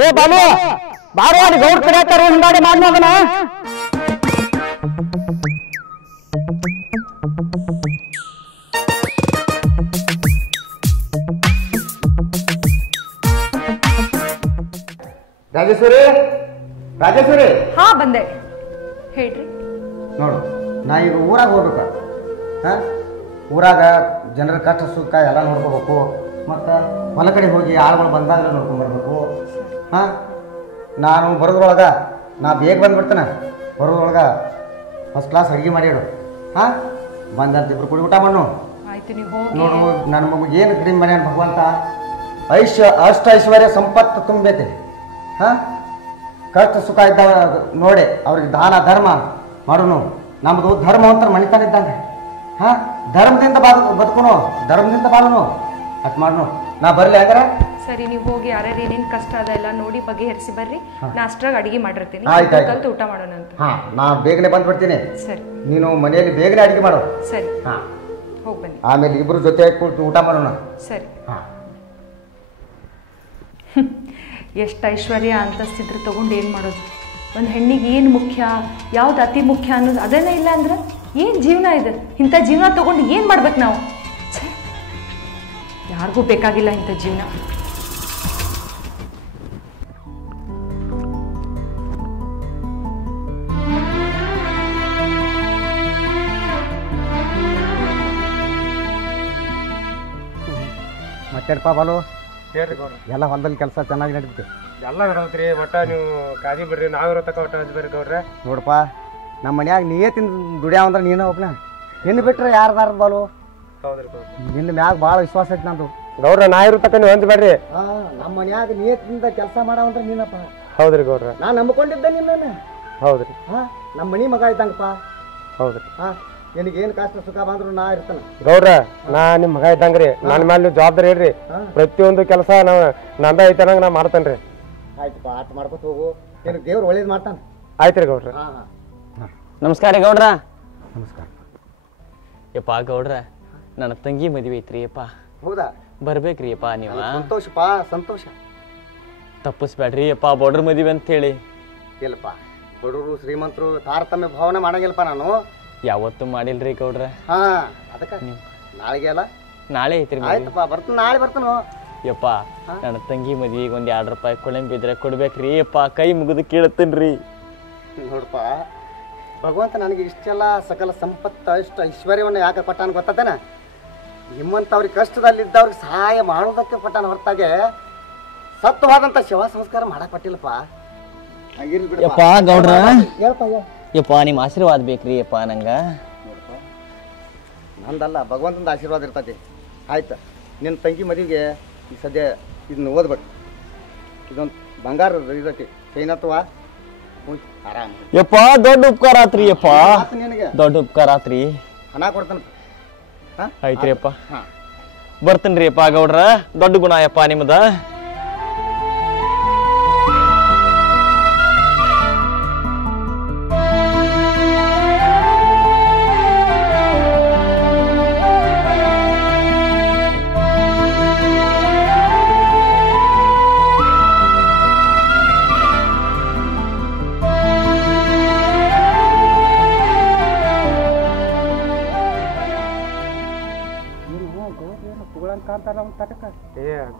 ಏ ಬಾಲು ಬಾರೋ ಅಲ್ಲಿ ಗೌಡ್ ಕರೆಯತ್ತಾರ ಹಿಂದಾಡಿ ಮಾಡಿ ಅದನ್ನ ರಾಜೇಶ್ವರಿ ಹಾ ಬಂದೆ ಹೇಳ್ರಿ. ನೋಡು ನಾ ಈಗ ಊರಾಗ ಹೋಗ್ಬೇಕ. ಊರಾಗ ಜನರ ಕಷ್ಟ ಸುಖ ಎಲ್ಲ ನೋಡ್ಕೋಬೇಕು. ಮತ್ತು ಹೊಲ ಕಡೆ ಹೋಗಿ ಆಳುಗಳು ಬಂದಾಗ ನೋಡ್ಕೊಂಡ್ಬರ್ಬೇಕು. ನಾನು ಬರೋದ್ರೊಳಗೆ ನಾ ಬೇಗ ಬಂದ್ಬಿಡ್ತೇನೆ. ಬರೋದ್ರೊಳಗೆ ಫಸ್ಟ್ ಕ್ಲಾಸ್ ಅಡುಗೆ ಮಾಡಿಡು. ಬಂದಂತಿಬ್ರು ಕುಡಿ ಊಟ ಮಾಡು. ನೋಡು ನನ್ನ ಮಗು ಏನು ಕಡಿಮೆ ಮಾಡ್ಯಾನ ಭಗವಂತ. ಅಷ್ಟ ಐಶ್ವರ್ಯ ಸಂಪತ್ತು ತುಂಬೈತೆ. ಕಷ್ಟ ಸುಖ ಇದ್ದಾಗ ನೋಡಿ ಅವ್ರಿಗೆ ದಾನ ಧರ್ಮ ಮಾಡೋನು. ನಮ್ಮದು ಧರ್ಮವಂತರ ಮಣಿತಾನ ಇದ್ದಂಗೆ. ಧರ್ಮದಿಂದ ಬದುಕೋನು, ಧರ್ಮದಿಂದ ಬಾಳೋನು. ಅಟ್ ಮಾಡೋನು. ನಾ ಬರಲಿ ಹಂಗಾರ. ಸರಿ, ನೀವು ಹೋಗಿ ಯಾರ್ಯಾರು ಏನೇನು ಕಷ್ಟ ಅದ ಎಲ್ಲ ನೋಡಿ ಬಗೆಹರಿಸಿ ಬರ್ರಿ. ನಾ ಅಷ್ಟ್ರಾಗ ಅಡಿಗೆ ಮಾಡಿರ್ತೀನಿ, ಕಲ್ತು ಊಟ ಮಾಡೋಣ ಅಂತ. ನಾ ಬೇಗನೆ ಬಂದ್ಬಿಡ್ತೀನಿ. ಸರಿ, ನೀನು ಮನೆಯಲ್ಲಿ ಬೇಗನೆ ಅಡಿಗೆ ಮಾಡು. ಸರಿ, ಹೋಗಿ ಬನ್ನಿ. ಆಮೇಲೆ ಇಬ್ರು ಜೊತೆ ಕೂತು ಊಟ ಮಾಡೋಣ. ಸರಿ. ಎಷ್ಟು ಐಶ್ವರ್ಯ ಅಂತಸ್ತಿದ್ರೆ ತಗೊಂಡು ಏನು ಮಾಡೋದು? ಒಂದು ಹೆಣ್ಣಿಗೆ ಏನು ಮುಖ್ಯ, ಯಾವ್ದು ಅತಿ ಮುಖ್ಯ ಅನ್ನೋದು ಅದೇನೇ ಇಲ್ಲ ಅಂದ್ರೆ ಏನು ಜೀವನ ಇದೆ? ಇಂಥ ಜೀವನ ತಗೊಂಡು ಏನು ಮಾಡ್ಬೇಕು ನಾವು? ಯಾರಿಗೂ ಬೇಕಾಗಿಲ್ಲ ಇಂಥ ಜೀವನ. ಮತ್ತೇನಪ್ಪ ಬಾಲು? ಎಲ್ಲ ಹೊಲದಲ್ಲಿ ಕೆಲಸ ಚೆನ್ನಾಗಿ ನಡೀತೈತೆ. ಎಲ್ಲ ನಡತ್ರಿ. ಒಟ್ಟ ನೀವು ಕಾಜಿ ಬಿಡ್ರಿ, ನಾವಿರೋ ತಕ ಒಟ್ಟ ಬರ್ರಿ ಗೌಡ್ರೆ. ನೋಡಪ್ಪ, ನಮ್ಮ ಮನ್ಯಾಗ ನೀಯೇ ತಿಂದು ದುಡಿಯಾವ ಅಂದ್ರೆ ನೀನು ಒಬ್ಬನ. ನಿನ್ನ ಬಿಟ್ರೆ ಯಾರ್ದಾರ ಬಾಲು? ಹೌದ್ರಿ, ನಿನ್ನ ಮ್ಯಾಗ ಭಾಳ ವಿಶ್ವಾಸ ಐತಿ ನಂದು ಗೌಡ್ರ. ನಾ ಇರೋ ತಕ ನೀವು ಅಂತ ಬೇಡ್ರಿ. ನಮ್ಮ ಮನ್ಯಾಗ ನಿಯತ್ತಿಂದ ಕೆಲಸ ಮಾಡವಂದ್ರೆ ನೀನಪ್ಪ. ಹೌದ್ರಿ ಗೌಡ್ರ, ನಾ ನಂಬ್ಕೊಂಡಿದ್ದೆ ನಿನ್ನ. ಹೌದ್ರಿ, ನಮ್ಮ ಮನಿ ಮಗ ಇದ್ದಂಗಪ್ಪ. ಹೌದ್ರಿ. ನಿನಗೇನು ಕಷ್ಟ ಸುಖ ಬಂದ್ರು ನಾ ಇರ್ತಾನ. ಗೌಡ್ರ, ನಾ ನಿಮ್ಮ ಮಗ ಇದ್ದಂಗ್ರಿ. ನನ್ನ ಮೇಲೆ ನೀವು ಜವಾಬ್ದಾರಿ ಹೇಳ್ರಿ. ಪ್ರತಿಯೊಂದು ಕೆಲಸ ನಂದ ಐತನಂಗ ನಾ ಮಾಡ್ತೇನ್ರಿ. ಆಯ್ತಪ್ಪ, ಆಟ ಮಾಡ್ಕೊತ ಹೋಗು. ನಿನಗೆ ದೇವ್ರು ಒಳ್ಳೇದು ಮಾಡ್ತಾನೆ. ಆಯ್ತ್ರಿ ಗೌಡ್ರ. ನಮಸ್ಕಾರ ಗೌಡ್ರ. ನಮಸ್ಕಾರ. ಯಪ್ಪ ಗೌಡ್ರ, ನನ್ನ ತಂಗಿ ಮದುವೆ ಐತ್ರಿ. ಯಪ್ಪ ಹೌದಾ? ಬರ್ಬೇಕ್ರಿ ಯಪ್ಪ ನೀವು. ಸಂತೋಷಪ್ಪ, ಸಂತೋಷ. ತಪ್ಪಿಸ್ಬೇಡ್ರಿ ಯಪ್ಪ, ಬಡ್ರ ಮದುವೆ ಅಂತ ಹೇಳಿ. ಇಲ್ಲಪ್ಪ, ಬಡವರು ಶ್ರೀಮಂತರು ತಾರತಮ್ಯ ಭಾವನೆ ಮಾಡಂಗಿಲ್ಲಪ್ಪ ನಾನು. ಯಾವತ್ತೂ ಮಾಡಿಲ್ರಿ ಗೌಡ್ರ. ಅದಕ್ಕೆ ನಾಳೆಗೆ ಅಲ್ಲ, ನಾಳೆ ಐತ್ರಿ. ಆಯ್ತಪ್ಪ, ಬರ್ತಾನೆ, ನಾಳೆ ಬರ್ತಾನು. ಯಪ್ಪ, ನನ್ನ ತಂಗಿ ಮದ್ವಿಗೆ ಒಂದು 2 ರೂಪಾಯಿ ಕೊಳಂಬಿ ಇದ್ರೆ ಕೊಡ್ಬೇಕ್ರಿ ಯಪ್ಪ. ಕೈ ಮುಗಿದು ಕೇಳತ್ತೇನ್ರಿ. ನೋಡಪ್ಪ, ಭಗವಂತ ನನಗೆ ಇಷ್ಟೆಲ್ಲ ಸಕಲ ಸಂಪತ್ತು ಇಷ್ಟ ಐಶ್ವರ್ಯವನ್ನು ಯಾಕೆ ಕೊಟ್ಟಾನ ಗೊತ್ತೇನ? ನಿಮ್ಮಂಥವ್ರಿಗೆ ಕಷ್ಟದಲ್ಲಿದ್ದವ್ರಿಗೆ ಸಹಾಯ ಮಾಡೋದಕ್ಕೆ ಕೊಟ್ಟಾನ, ಹೊರತಾಗೆ ಸತ್ವವಾದಂಥ ಶಿವ ಸಂಸ್ಕಾರ ಮಾಡಕ್ ಕೊಟ್ಟಿಲ್ಲಪ್ಪ. ಯಪ್ಪ ಗೌಡ್ರ, ಹೇಳ್ಪ ಯಪ್ಪ ನಿಮ್ಮ ಆಶೀರ್ವಾದ ಬೇಕ್ರಿ ಯಪ್ಪ ನಂಗ. ನೋಡಪ್ಪ, ನಂದಲ್ಲ ಭಗವಂತನ ಆಶೀರ್ವಾದ ಇರ್ತೈತಿ. ಆಯ್ತು, ನಿನ್ನ ತಂಗಿ ಮದುವೆಗೆ ಈಗ ಸದ್ಯ ಇದನ್ನ ಓದ್ಬೇಕು. ಇದೊಂದು ಬಂಗಾರ ಇದಕ್ಕೆ ಚೈನತ್ವ ಆರಾಮ. ಯಪ್ಪ ದೊಡ್ಡ ಉಪಕಾರ ಆತ್ರಿ ಯಪ್ಪ, ನಿನಗೆ ದೊಡ್ಡ ಉಪಕಾರ ಆತ್ರಿ. ಹಣ ಕೊಡ್ತಾನ. ಆಯ್ತ್ರಿ ಯಪ್ಪ, ಬರ್ತೇನ್ರಿ ಯಪ್ಪ ಗೌಡ್ರ. ದೊಡ್ಡ ಗುಣ ಯಪ್ಪ ನಿಮ್ದ.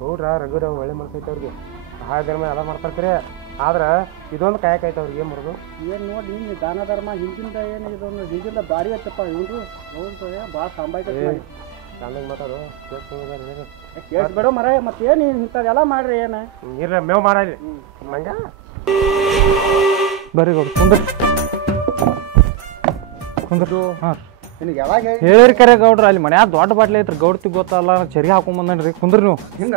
ಗೌಡ್ರ ರಘುರ ಒಳ್ಳೆ ಮನಸ್ಸೈತೆ ಅವ್ರಿಗೆ. ಸಹಾಯ ಧರ್ಮ ಎಲ್ಲ ಮಾಡ್ತಾರ್ತೀರಿ. ಆದ್ರೆ ಇದೊಂದು ಕಾಯಕೈತೆ ಅವ್ರಿಗೆ. ಏನು ಮಾಡೋದು? ಏನು ನೋಡಿ, ಹಿಂಗೆ ದಾನ ಧರ್ಮ ಹಿಂದಿಂದ ಏನು ಇದೊಂದು ಹಿಂದಿಂದ ಭಾರಿ ಐತಪ್ಪ. ಇವ್ರು ಭಾಳ ಸಂಭಾಯ್ತೈತೆ. ಚಂದಾಗಿ ಮಾತಾಡು, ಕೇಳಿಸ್ಬೇಡ ಮರ. ಮತ್ತೇನು ಇಂಥದ್ದೆಲ್ಲ ಮಾಡ್ರಿ. ಏನು ಇರ್ಲಿ, ಮೇವು ಮಾಡಲಿ ನಂಗ. ಬರ್ರಿ ಗೌಡ್ರ, ಕುಂದ್ರಿ ಕುಂದ್ರು. ನಿನಗೆ ಯಾವಾಗ ಹೇಳಿರಿ ಕರೆ ಗೌಡ್ರ. ಅಲ್ಲಿ ಮನ್ಯಾಗ ದೊಡ್ಡ ಬಾಟ್ಲಿ ಐತ್ರಿ. ಗೌಡ್ತಿ ಗೊತ್ತಲ್ಲ, ಚರಿಗೆ ಹಾಕೊಂಬಂದನ್ರಿ. ಕುಂದ್ರಿ ನೀವು. ಹಿಂಗ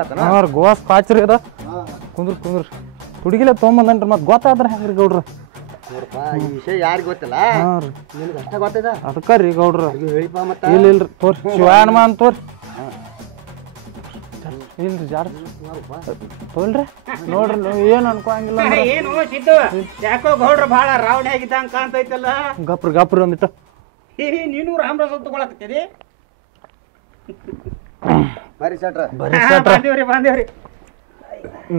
ಗೋವಾಸ್ ಪಾಚ್ರಿ ಅದ. ಕುಂದ್ರಿ ಕುಂದ್ರಿ. ಹುಡುಗಿಲೆ ತೊಗೊಂಬಂದನ್ರಿ. ಮತ್ತೆ ಗೊತ್ತಾದ್ರೆ ಹೆಂಗ್ರಿ ಗೌಡ್ರ? ನೋಡಪ್ಪ, ಈ ವಿಷಯ ಯಾರಿಗೆ ಗೊತ್ತಿಲ್ಲ, ನಿನಗೆ ಅಷ್ಟ ಗೊತ್ತಿದ. ಅದಕ್ಕ ರೀ ಗೌಡ್ರ. ಹೇಳಿಪ್ಪ ಮತ್ತೆ. ಇಲ್ಲ ಇಲ್ರಿ, ತೋರಿ ಶಿವಾಯನಮ ಅಂತ ತೋರಿ. ಇಲ್ರಿ ಜಾಡ ತೋಲ್ರಿ. ನೋಡ್ರಿ ನೀವು ಏನು ಅನ್ಕೋಂಗಿಲ್ಲ. ಏನು ಸಿದ್ದು, ಯಾಕೋ ಗೌಡ್ರ ಭಾಳ ರಾವಣಿ ಆಗಿದ್ದಂಗೆ ಕಾಣ್ತೈತಲ್ಲ. ಗಪ್ರಿ ಗಪ್ರಿ ಒಂದಿಟ್ಟು. ನೀನು ರಾಮರಾಜ್ ತಗೊಳಕತ್ತೀರಿ. ಬರ್ರಿ ಸಟ್ರ, ಬಂದೇವ್ರಿ ಬಂದೇವ್ರಿ.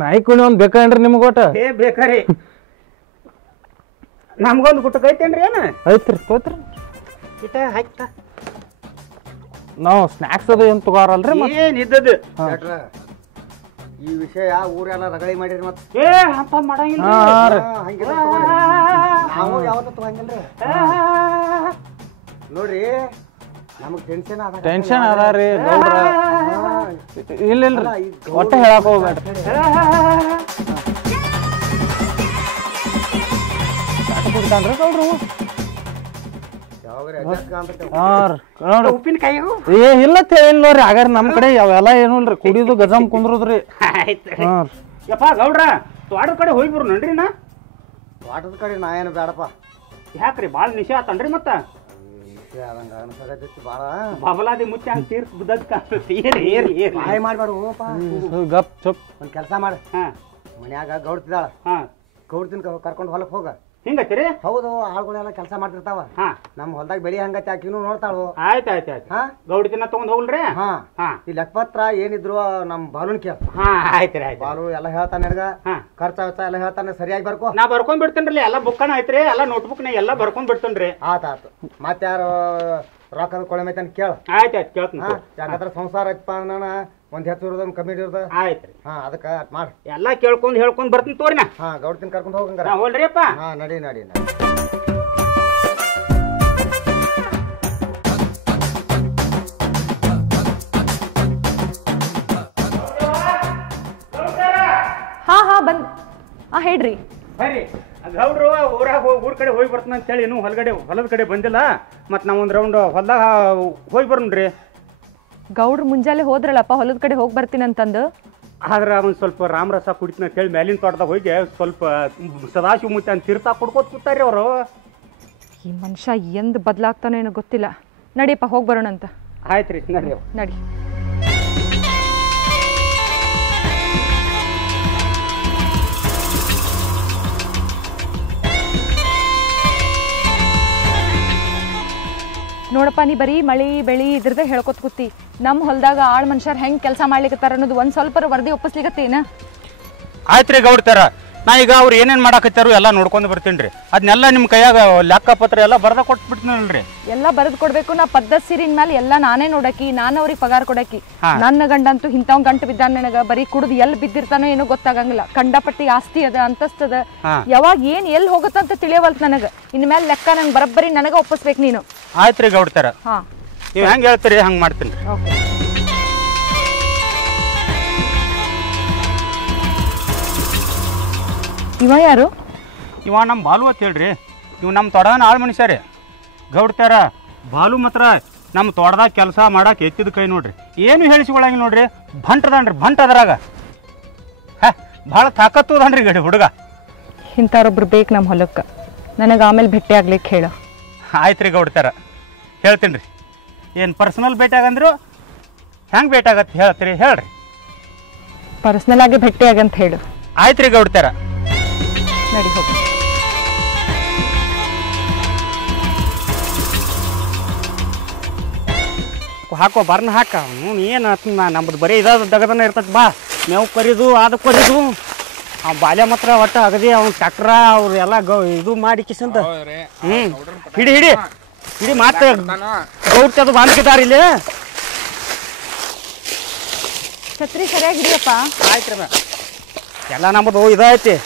ನಾಯಿ ಕುಣಿ ಒಂದು ಬೇಕೇನ್ರಿ ನಿಮ್ಗೆ ಒಟ್ಟು ಏ ಬೇಕಾರಿ ನಮ್ಗೊಂದು ಗುಟ್ಟಕ್ಕೆ ಐತೇನ್ರಿ ಏನು ಐತ್ರಿ ತೋತ್ರಿ ಇಟ ಹಾಕ್ತ ನಾವು ಸ್ನ್ಯಾಕ್ಸ್ ಅದು ಏನು ತಗೋರಲ್ರಿ ಏನಿದ್ದದು ಈ ವಿಷಯ ಊರೆಲ್ಲ ರಗಳಿ ಮಾಡಿರಿ ಮತ್ತೆ ಏ ಅಂತ ಮಾಡಂಗಿಲ್ಲ ಹಂಗಿಲ್ಲ ನಾವು ಯಾವತ್ತೂ ತಗೊಂಗಿಲ್ರಿ ನೋಡ್ರಿ ನಮಗ್ ಟೆನ್ಷನ್ ಟೆನ್ಷನ್ ಅದಾರಿ ಗೌಡ್ರ ಇಲ್ಲ ಇಲ್ರಿ ಒಟ್ಟೆ ಹೇಳಕ್ ಹೋಗ್ಬೇಡ್ರಿ ಬಿಡ್ತಾನ್ರಿ ಗೌಡ್ರು ಉಪ್ಪಿನಕಾಯಿ ಏ ಇಲ್ಲ ಇಲ್ಲ ನೋಡ್ರಿ ಆಗಾರ ನಮ್ ಕಡೆ ಅವೆಲ್ಲ ಏನು ಇಲ್ರಿ ಕುಡಿದು ಗಜಮ್ ಕುಂದ್ರದ್ರಿ ಯಪ್ಪ ಗೌಡ್ರ ತೋಟದ ಕಡೆ ಹೋಗಿ ಬರು ನೋಡ್ರಿ ನಾ ತೋಟದ ಕಡೆ ನಾ ಏನು ಬೇಡಪ್ಪ ಯಾಕ್ರಿ ಭಾಳ ನಿಶೆ ಆತನ್ರಿ ಮತ್ತ ಅದಂಗ ಅನ್ಸಕತ್ತೈತಿ ಭಾಳ ಬಬಲಾದಿ ಮುಚ್ಚ ಹಂಗ ತೀರ್ಸ್ ಬಿದ್ದದ್ ಕಾಣ್ತೈತಿ ಸಹಾಯ ಮಾಡ್ಬೇಡ ಹೋಗಪ್ಪ ಗಪ್ ಚುಪ್ ಒಂದ್ ಕೆಲಸ ಮಾಡ ಮನ್ಯಾಗ ಗೌಡ್ತಿದ್ದಾಳ ಗೌಡ್ತಿನ ಕರ್ಕೊಂಡು ಹೊಲಕ್ ಹೋಗ ಹಿಂಗತ್ತೀರಿ ಹೌದು ಆಳುಗಳೆಲ್ಲ ಕೆಲಸ ಮಾಡ್ತಿರ್ತಾವ ನಮ್ ಹೊಲ್ದಾಗ ಬೆಳಿ ಹಂಗತಿ ಆಕಿನೂ ನೋಡ್ತಾಳು ಆಯ್ತು ಆಯ್ತು ಆಯ್ತು ಗೌಡಿ ತಿನ್ನ ತಗೊಂಡ್ ಹೋಗ್ಲ್ರಿ ಈ ಲೆಕ್ಕಪತ್ರ ಏನಿದ್ರು ನಮ್ ಬಾಲುನ್ ಕೇಳ ಆಯ್ತ್ರಿ ಆಯ್ತು ಬಾಲು ಎಲ್ಲ ಹೇಳ್ತಾನೆ ನಿನಗ ಖರ್ಚ ಎಲ್ಲ ಹೇಳ್ತಾನೆ ಸರಿಯಾಗಿ ಬರ್ಕೋ ನಾ ಬರ್ಕೊಂಡ್ ಬಿಡ್ತೇನ್ರಿ ಎಲ್ಲ ಬುಕ್ಕನ ಐತ್ರಿ ಎಲ್ಲ ನೋಟ್ಬುಕ್ ನ ಎಲ್ಲ ಬರ್ಕೊಂಡ್ ಬಿಡ್ತೇನ್ರಿ ಆತು ಮತ್ತಾರು ರೊಕ್ಕದ ಕೊಳೆ ಮೈತಾನ ಕೇಳ ಆಯ್ತು ಆಯ್ತು ಕೇಳ್ತೀನಿ ಯಾಕಂದ್ರೆ ಸಂಸಾರ ಐತಪ್ಪ ನಾನು ಒಂದ್ ಹೆಚ್ಚು ಇರೋದ್ ಕಮ್ಮಿ ಇರೋದ ಆಯ್ತ್ರಿ ಅದಕ್ಕ ಮಾಡ ಎಲ್ಲಾ ಕೇಳ್ಕೊಂಡ್ ಹೇಳ್ಕೊಂಡ್ ಬರ್ತೀನಿ ತೋರಿನ ಗೌಡ್ತಿನ ಕರ್ಕೊಂಡು ಹೋಗಂಗಾರ ಹೋಲ್ರಿಯಪ್ಪ ನಡಿ ನಡಿ ಹಾ ಬಂದ್ ಹೇಳ್ರಿ ಸರಿ ಗೌಡ್ರು ಊರ್ ಕಡೆ ಹೋಗಿ ಬರ್ತಾನ ಅಂತ ಹೇಳಿ ಇನ್ನೂ ಹೊಲದ ಕಡೆ ಬಂದಿಲ್ಲ ಮತ್ ನಾವ್ ಒಂದ್ ರೌಂಡ್ ಹೊಲ್ದಾಗ ಹೋಗಿ ಬರ್ನ್ರಿ ಗೌಡ್ರು ಮುಂಜಾನೆ ಹೋದ್ರಲ್ಲಪ್ಪ ಹೊಲದ ಕಡೆ ಹೋಗಿ ಬರ್ತೀನಿ ಅಂತಂದು ಆದ್ರೆ ಒಂದ್ ಸ್ವಲ್ಪ ರಾಮರಸ ಕುಡಿತೀನಿ ಅಂತ ಹೇಳಿ ಮೇಲಿನ ತೋಟದಾಗ ಹೋಗಿ ಸ್ವಲ್ಪ ಸದಾಶಿವ ಮುತ್ತೆ ಅಂತ ತೀರ್ಥ ಕೊಡ್ಕೋತ ಕೂತಾರ್ರಿ ಅವರು ಈ ಮನುಷ್ಯ ಎಂದ್ ಬದಲಾಗ್ತಾನೋ ಏನೋ ಗೊತ್ತಿಲ್ಲ ನಡಿಯಪ್ಪ ಹೋಗಿ ಬರೋಣ ಅಂತ ಆಯ್ತ್ರಿ ನಡಿ ನೋಡಪ್ಪ ನೀ ಬರೀ ಮಳಿ ಬೆಳಿ ಇದ್ರದೇ ಹೇಳ್ಕೊತ ಕೂತಿ ನಮ್ಮ ಹೊಲದಾಗ ಆಳ್ ಮನುಷ್ಯರ್ ಹೆಂಗ್ ಕೆಲಸ ಮಾಡ್ಲಿಕತ್ತಾರ ಅನ್ನೋದು ಒಂದ್ ಸ್ವಲ್ಪ ವರದಿ ಒಪ್ಪಿಸ್ಲಿಕತ್ತೇನ ಆಯ್ತ್ರಿ ಗೌಡ್ತಾರ ನಾ ಈಗ ಅವ್ರು ಏನೇನ್ ಮಾಡಾಕತ್ತಾರು ಎಲ್ಲ ನೋಡ್ಕೊಂಡು ಬರ್ತೀನಿ ಅದನ್ನೆಲ್ಲ ನಿಮ್ ಕೈಯಾಗ ಲೆಕ್ಕ ಪತ್ರ ಎಲ್ಲ ಬರ್ದ ಕೊಟ್ಬಿಡ್ತೀನಲ್ರಿ ಎಲ್ಲ ಬರೆದು ಕೊಡ್ಬೇಕು ನಾ ಪದ್ಧತಿ ಸೀರಿನ ಮೇಲೆ ಎಲ್ಲ ನಾನೇ ನೋಡಕಿ ನಾನು ಅವ್ರಿಗೆ ಪಗಾರ ಕೊಡಕಿ ನನ್ನ ಗಂಡ ಅಂತೂ ಇಂಥವ್ ಗಂಟು ಬಿದ್ದಾನ ನನಗ ಬರೀ ಕುಡ್ದು ಎಲ್ಲಿ ಬಿದ್ದಿರ್ತಾನೋ ಏನೋ ಗೊತ್ತಾಗಂಗಿಲ್ಲ ಕಂಡಪಟ್ಟಿ ಆಸ್ತಿ ಅದ ಅಂತಸ್ತದ ಯಾವಾಗ ಏನ್ ಎಲ್ಲಿ ಹೋಗುತ್ತಂತ ತಿಳಿಯವಲ್ತ ನನಗ ಇನ್ ಮೇಲೆ ಲೆಕ್ಕ ನಂಗೆ ಬರಬ್ಬರಿ ನನಗ ಒಪ್ಪಿಸ್ಬೇಕು ನೀನು ಆಯ್ತ್ರಿ ಗೌಡ್ತಾರ ನೀವ್ ಹೆಂಗ್ ಹೇಳ್ತೀರಿ ಹಂಗ್ ಮಾಡ್ತೀನಿ ಇವ ಯಾರು ಇವ ನಮ್ಮ ಬಾಲು ಅಂತ ಹೇಳ್ರಿ ಇವ್ ನಮ್ಮ ತೋಟದ ಆಳ್ ಮನುಷ್ಯ ರೀ ಗೌಡ್ತಾರ ಬಾಲು ಮಾತ್ರ ನಮ್ಮ ತೋಟದಾಗ ಕೆಲಸ ಮಾಡಕ್ಕೆ ಎತ್ತಿದ ಕೈ ನೋಡ್ರಿ ಏನು ಹೇಳಿಸ್ಕೊಳಂಗಿಲ್ಲ ನೋಡ್ರಿ ಬಂಟ್ ಅದ್ರಾಗ ಭಾಳ ತಾಕತ್ತು ಅದಾನ್ರಿ ಗಡಿ ಹುಡುಗ ಇಂಥವ್ರೊಬ್ರು ಬೇಕು ನಮ್ಮ ಹೊಲಕ್ಕೆ ನನಗೆ ಆಮೇಲೆ ಭೇಟಿ ಆಗ್ಲಿಕ್ಕೆ ಹೇಳು ಆಯ್ತು ರೀ ಗೌಡ್ತಾರ ಹೇಳ್ತೀನಿ ರೀ ಏನು ಪರ್ಸನಲ್ ಭೇಟಿ ಆಗಂದ್ರು ಹೆಂಗೆ ಭೇಟಿ ಆಗತ್ತೆ ಹೇಳ್ತೀರಿ ಹೇಳ್ರಿ ಪರ್ಸನಲ್ ಆಗಿ ಭೇಟಿ ಆಗಂತ ಹೇಳು ಆಯ್ತು ರೀ ಗೌಡ್ತಾರ ನಡಿ ಹೋಗಿ ಹಾಕೋ ಬರ್ನ ಹಾಕ ಏನು ನಮ್ಮದು ಬರೀ ಇದಾದ ದಗದನ ಇರ್ತೈತೆ ಬಾ ಮೇವು ಕರಿದು ಅದು ಕರಿದು ಆ ಬಾಲ್ಯ ಮಾತ್ರ ಒಟ್ಟು ಅಗದಿ ಅವ್ನು ಚಕ್ರ ಅವ್ರು ಎಲ್ಲ ಇದು ಮಾಡಿ ಕಿಸಂತ ಹಿಡಿ ಮತ್ತೆ ಗೌಡ್ತಿ ಅದು ಬಾಂಧಿದ್ದಾರೆ ಇಲ್ಲಿ ಛತ್ರಿ ಸರಿಯಾಗಿ ಹಿಡಿಯಪ್ಪ ಆಯ್ತು ರೀ ಎಲ್ಲ ನಮ್ಮದು ಇದೈತಿ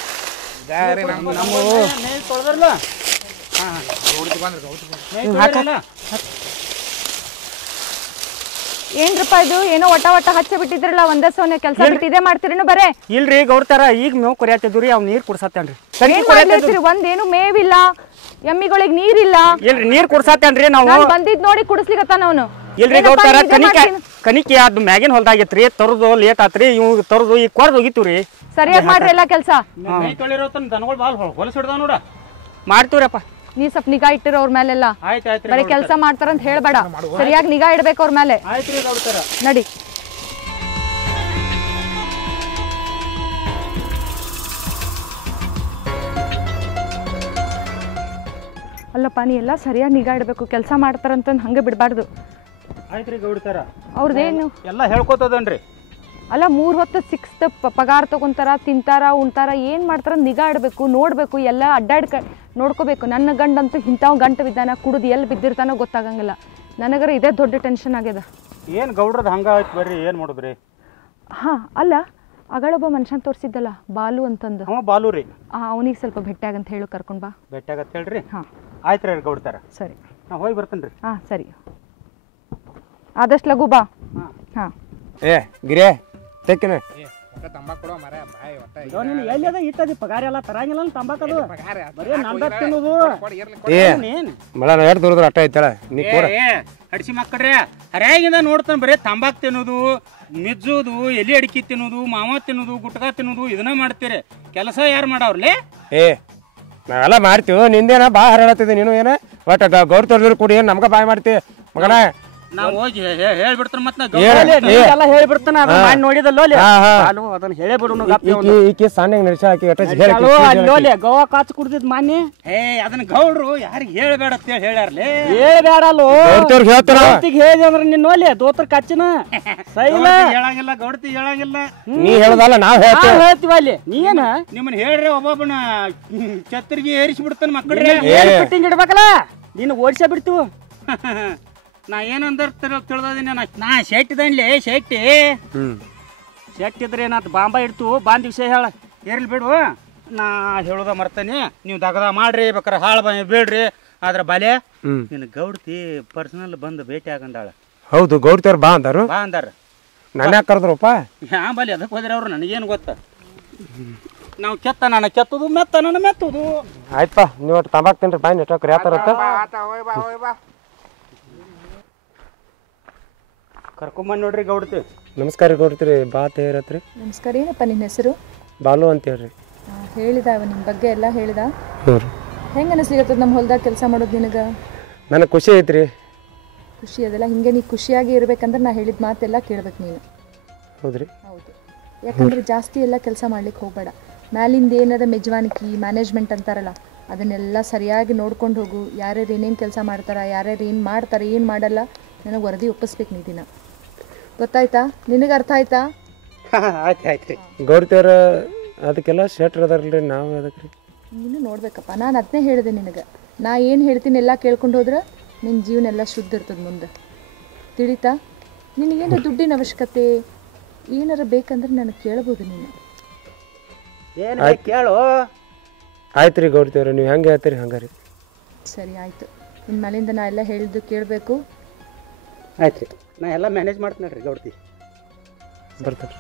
ಏನ್ರಪ್ಪ ಇದು ಏನೋ ಒಟ್ಟ ಹಚ್ಚ ಬಿಟ್ಟಿದ್ರಲ್ಲ ಒಂದೇ ಸೋನೆ ಕೆಲಸ ಬಿಟ್ಟಿದೆ ಮಾಡ್ತೀರೇನು ಬರೇ ಇಲ್ರಿ ಗೌಡ್ತಾರ ಈಗ ಮೇವು ಕೊರಿಯಾತಿದ್ರಿ ಅವ್ನು ನೀರು ಕುಡ್ಸತ್ತೇನ್ರಿ ಒಂದೇನು ಮೇವಿಲ್ಲ ಎಮ್ಮಿಗಳಿಗೆ ನೀರಿಲ್ಲ ಇಲ್ರಿ ನೀರು ಕುಡ್ಸತ್ತೇನ್ರಿ ನಾವು ಬಂದಿದ್ ನೋಡಿ ಕುಡಿಸ್ಲಿಕತ್ತಾನ ಅವನು ಇಲ್ರಿ ಗೌಡ್ತಾರ ಕನಿಕೆ ಅದು ಮ್ಯಾಗಿನ ಹೊಲ್ದಾಗೈತ್ರಿ ತರದು ಲೇಟ್ ಆತ್ರಿ ಇವ್ ತರದು ಈಗ ಕೊರ್ದು ಹೋಗಿತ್ತೀವ್ರಿ ಸರಿಯಾಗಿ ಮಾಡ್ರಿ ಎಲ್ಲ ಕೆಲಸ ದನಗಳು ಬಾಲ್ ಹೊಲಸಿಡ್ದ ನೋಡ ಮಾಡ್ತೀವ್ರಪ್ಪ ನೀ ಸ್ವಲ್ಪ ನಿಗಾ ಇಟ್ಟಿರೋ ಅವ್ರ ಮೇಲೆಲ್ಲ ಬರೀ ಕೆಲಸ ಮಾಡ್ತಾರಂತ ಹೇಳ್ಬೇಡ ಸರಿಯಾಗಿ ನಿಗಾ ಇಡ್ಬೇಕು ಅವ್ರ ಮೇಲೆ ನಡಿ ಅಲ್ಲಪ್ಪ ನೀ ಎಲ್ಲ ಸರಿಯಾಗಿ ನಿಗಾ ಇಡಬೇಕು ಕೆಲಸ ಮಾಡ್ತಾರಂತ ಹಂಗೆ ಬಿಡಬಾರ್ದು ಆಯ್ತ್ರಿ ಗೌಡ್ತಾರ ಅವ್ರದ್ದೇನು ಎಲ್ಲ ಹೇಳ್ಕೊತದನ್ರಿ ಅಲ್ಲ 3 ಹೊತ್ತು ಸಿಕ್ಸ್ತ್ ಪಗಾರ ತೊಗೊತಾರ, ತಿಂತಾರ, ಉಣ್ತಾರ, ಏನು ಮಾಡ್ತಾರ ನಿಗಾ ಇಡಬೇಕು, ನೋಡಬೇಕು, ಎಲ್ಲ ನೋಡ್ಕೋಬೇಕು. ನನ್ನ ಗಂಡಂತೂ ಇಂಥವ್ ಗಂಟು ಬಿದ್ದಾನ, ಕುಡಿದು ಎಲ್ಲಿ ಬಿದ್ದಿರ್ತಾನೋ ಗೊತ್ತಾಗಂಗಿಲ್ಲ. ನನಗರ ಇದೇ ದೊಡ್ಡ ಟೆನ್ಷನ್ ಆಗ್ಯದ. ಏನು ಗೌಡ್ರದ್ದು ಹಂಗೆ ಆಯ್ತು ಬರ್ರಿ, ಏನು ಮಾಡಿದ್ರಿ? ಹಾಂ, ಅಲ್ಲ ಅಗಳೊಬ್ಬ ಮನುಷ್ಯನ ತೋರಿಸಿದ್ದಲ್ಲ ಬಾಲು ಅಂತಂದು, ಅವ ಬಾಲು ರೀ. ಅವನಿಗೆ ಸ್ವಲ್ಪ ಭೇಟಿಯಾಗಂತ ಹೇಳು, ಕರ್ಕೊಂಡು ಬಾ. ಭೇಟಿಯಾಗತ್ತೆ ಹೇಳ್ರಿ. ಹಾಂ ಆಯ್ತು ರೀ ಗೌಡ್ತಾರ. ಸರಿ, ನಾ ಹೋಗಿ ಬರ್ತೇನೆ ರೀ. ಹಾಂ ಸರಿ, ಆದಷ್ಟು ಲಘು ಬಾ. ಹಾಂ ಏ ಗಿರೇ ತೆಕ್ಕಿನ ಎಲ್ಲಿದ ಇಟ್ಟದಿ ಪಗಾರ ಎಲ್ಲ ತರಂಗಿಲ್ಲ ತಂಬಾಕದು ಬರೀ ನಂದ ತಿನ್ನೋದು. ಏ ಮಳ ಎರಡು ದೂರದ್ರ ಅಟ್ಟ ಐತಳ ನೀ ಕೂಡ ಹಡಿಸಿ ಮಕ್ಕಳ್ರೆ ಹರ್ಯಾಗಿಂದ ನೋಡ್ತಾನೆ ಬರೀ ತಂಬಾಕ್ ತಿನ್ನೋದು, ಮಿಜ್ಜೋದು, ಎಲೆ ಅಡಿಕೆ ತಿನ್ನೋದು, ಮಾವ ತಿನ್ನೋದು, ಗುಟ್ಕಾ ತಿನ್ನೋದು ಇದನ್ನ ಮಾಡ್ತೀರಿ. ಕೆಲಸ ಯಾರು ಮಾಡವ್ರಲ್ಲೇ? ಏ ನಾವೆಲ್ಲ ಮಾಡ್ತೀವಿ, ನಿಂದೇನ ಬಾ ಹರಳತ್ತಿದೆ ನೀನು ಏನ ಒಟ್ಟ ಗೌರ್ ತೋರ್ದ್ರು ಕೂಡಿ ಏನು ನಮ್ಗೆ ಬಾಯ್ ಮಾಡ್ತೀವಿ ಮಗನ. ನಾವು ಹೋಗಿ ಹೇಳ್ಬಿಡ್ತಾರ ಮತ್ ಎಲ್ಲ ಹೇಳ್ಬಿಡ್ತಾನ, ಮಾಡಿ ನೋಡಿದಲ್ಲೋ ಅದನ್ನ ಹೇಳೇ ಬಿಡು. ಈಕಿ ಸಣ್ಣ ನಡೆಸ ಹಾಕಿ ಗೋವಾ ಕಾಚು ಕುಡ್ದಿದ್ ಮಾನ್ಯ. ಅದನ್ನ ಗೌಡ್ರು ಯಾರಿಗೆ ಹೇಳ್ಬೇಡ ಅಂತ ಹೇಳ್ಯಾರ್ಲಿ. ಹೇಳ್ಬೇಡಲ್ಲೋ ಹೇಳಿದೆ ಅಂದ್ರೆ ನಿನ್ನ ಒಲೆ ದೋತ್ರ ಕಚ್ಚಿನ ಸೈಲ ಹೇಳಂಗಿಲ್ಲ, ಗೌಡ್ತಿ ಹೇಳಂಗಿಲ್ಲ. ನೀ ಹೇಳದಲ್ಲ ನಾವ್ ಹೇಳ್ತೀವ ಅಲ್ಲಿ. ನೀನ ನಿಮ್ಮನ್ನ ಹೇಳ್ರಿ ಒಬ್ಬೊಬ್ಬನ ಛತ್ರಿಗೆ ಏರಿಸಿ ಬಿಡ್ತಾನ ಮಕ್ಕಳ್ರಿ. ಫಿಟ್ಟಿಂಗ್ ಇಡ್ಬೇಕಲ್ಲ, ನೀನು ಓಡಿಸ ಬಿಡ್ತೀವಿ. ನಾ ಏನಂದ್ರ ತಿಳಿದೀನಿ, ನಾ ಶೆಟ್ಟಿದನ್ಲಿ ಶೆಟ್ಟಿ. ಶೆಟ್ ಇದ್ರೆ ಏನಾಯ್ತು ಬಾಂಬ ಇಡ್ತು, ಬಾಂದ್ ವಿಷಯ ಹೇಳ. ಇರ್ಲಿ ಬಿಡು, ನಾ ಹೇಳೋದ ಮರ್ತಾನೆ. ನೀವು ದಗದ ಮಾಡ್ರಿ, ಬೇಕಾರೆ ಹಾಳು ಬೇಡ್ರಿ. ಆದ್ರ ಬಾಲೆ ನಿನ್ನ ಗೌಡ್ತಿ ಪರ್ಸನಲ್ ಬಂದು ಭೇಟಿ ಆಗಂದಾಳ. ಹೌದು ಗೌಡ್ತಿಯವ್ರು ಬಾ ಅಂದಾರು. ಬಾ ಅಂದಾರ. ನನ್ನ ಯಾಕೆ ಕರೆದ್ರಪ್ಪ? ಯಾ ಬಾಲಿ ಅದಕ್ಕೆ ಹೋದ್ರೆ ಅವ್ರು ನನಗೇನು ಗೊತ್ತ. ನಾವು ಕೆತ್ತ ನನ್ನ ಕೆತ್ತದು, ಮೆತ್ತ ನನ್ನ ಮೆತ್ತದು. ಆಯ್ತಪ್ಪ, ನೀವು ಒಟ್ಟು ತಂಬಾಕ್ ತಿನ್ರಿ ಬಾಯ್ ನೆಟ್ವರ್ಕ್ ಯಾತಾರತ್ತ ಕರ್ಕೊಂಬಂದು ನೋಡ್ರಿ ಗೌಡ್ತಿ. ನಮಸ್ಕಾರ ಗೌಡ್ತಿರಿ, ಬಾ ತೇರತ್ರಿ. ನಮಸ್ಕಾರ. ಏನಪ್ಪ ನಿನ್ನ ಹೆಸರು? ಬಾಲು ಅಂತ ಹೇಳ್ರಿ. ಹೇಳಿದ ಅವ ನಿಮ್ಮ ಬಗ್ಗೆ ಎಲ್ಲ ಹೇಳಿದ? ಹ್ಞೂ ರೀ. ಹೆಂಗೆ ಅನಿಸ್ಲಿಕ್ಕತ್ತದ ನಮ್ಮ ಹೊಲ್ದಾಗ ಕೆಲಸ ಮಾಡೋದು ನಿನಗೆ? ನನಗೆ ಖುಷಿ ಐತ್ರಿ. ಖುಷಿ ಅದೆಲ್ಲ ಹಿಂಗೆ ನೀ ಖುಷಿಯಾಗಿ ಇರ್ಬೇಕಂದ್ರೆ ನಾ ಹೇಳಿದ ಮಾತೆಲ್ಲ ಕೇಳ್ಬೇಕು ನೀನು. ಹೌದ್ರಿ? ಹೌದು. ಯಾಕಂದ್ರೆ ಜಾಸ್ತಿ ಎಲ್ಲ ಕೆಲಸ ಮಾಡ್ಲಿಕ್ಕೆ ಹೋಗಬೇಡ. ಮ್ಯಾಲಿಂದ ಏನಾರ ಮೆಜವಾನಿಕಿ ಮ್ಯಾನೇಜ್ಮೆಂಟ್ ಅಂತಾರಲ್ಲ, ಅದನ್ನೆಲ್ಲ ಸರಿಯಾಗಿ ನೋಡ್ಕೊಂಡು ಹೋಗು. ಯಾರ್ಯಾರು ಏನೇನು ಕೆಲಸ ಮಾಡ್ತಾರೆ, ಯಾರ್ಯಾರು ಏನು ಮಾಡ್ತಾರೆ, ಏನು ಮಾಡಲ್ಲ, ನನಗೆ ವರದಿ ಒಪ್ಪಿಸ್ಬೇಕು ನೀ ದಿನ. ಗೊತ್ತಾಯ್ತಾ? ನಿನಗೆ ಅರ್ಥ ಆಯ್ತಾ? ಆಯ್ತು ಆಯ್ತು. ಗೌಡ್ತಿಯವ್ರ ಅದಕ್ಕೆಲ್ಲ ಶೆಟ್ರ್ ಅದಾರಲ್ರಿ, ನಾವು ಅದಕ್ಕೆ ರೀ. ನೀನು ನೋಡ್ಬೇಕಪ್ಪ, ನಾನು ಅದನ್ನೇ ಹೇಳಿದೆ ನಿನಗೆ. ನಾ ಏನು ಹೇಳ್ತೀನಿ ಎಲ್ಲ ಕೇಳ್ಕೊಂಡು ಹೋದ್ರೆ ನಿನ್ನ ಜೀವನ ಎಲ್ಲ ಶುದ್ಧ ಇರ್ತದೆ ಮುಂದೆ. ತಿಳಿತಾ? ನಿನಗೇನು ದುಡ್ಡಿನ ಅವಶ್ಯಕತೆ ಏನಾರ ಬೇಕಂದ್ರೆ ನನಗೆ ಕೇಳ್ಬೋದು ನೀನು. ಏನು ಕೇಳು. ಆಯ್ತು ರೀ ಗೌಡ್ತಿಯವ್ರ, ನೀವು ಹೆಂಗೆ ಹೇಳ್ತೀರಿ ಹಂಗೆ ರೀ. ಸರಿ ಆಯಿತು. ಇನ್ನು ಮೇಲಿಂದ ನಾ ಎಲ್ಲ ಹೇಳಿದ್ದು ಕೇಳಬೇಕು. ಆಯ್ತು ರೀ, ನಾ ಎಲ್ಲ ಮ್ಯಾನೇಜ್ ಮಾಡ್ತೀನಿ ರೀ ಗೌಡ್ತಿ. ಬರ್ತಾರೆ.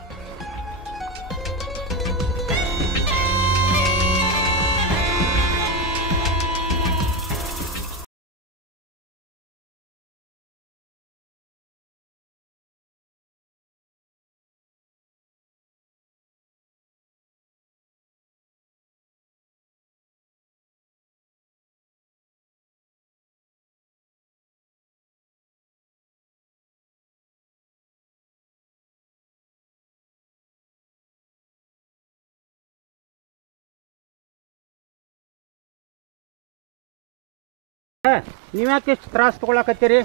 ನೀವ್ಯಾಕೆ ಇಷ್ಟು ತ್ರಾಸ ತೊಗೊಳಕತ್ತೀರಿ?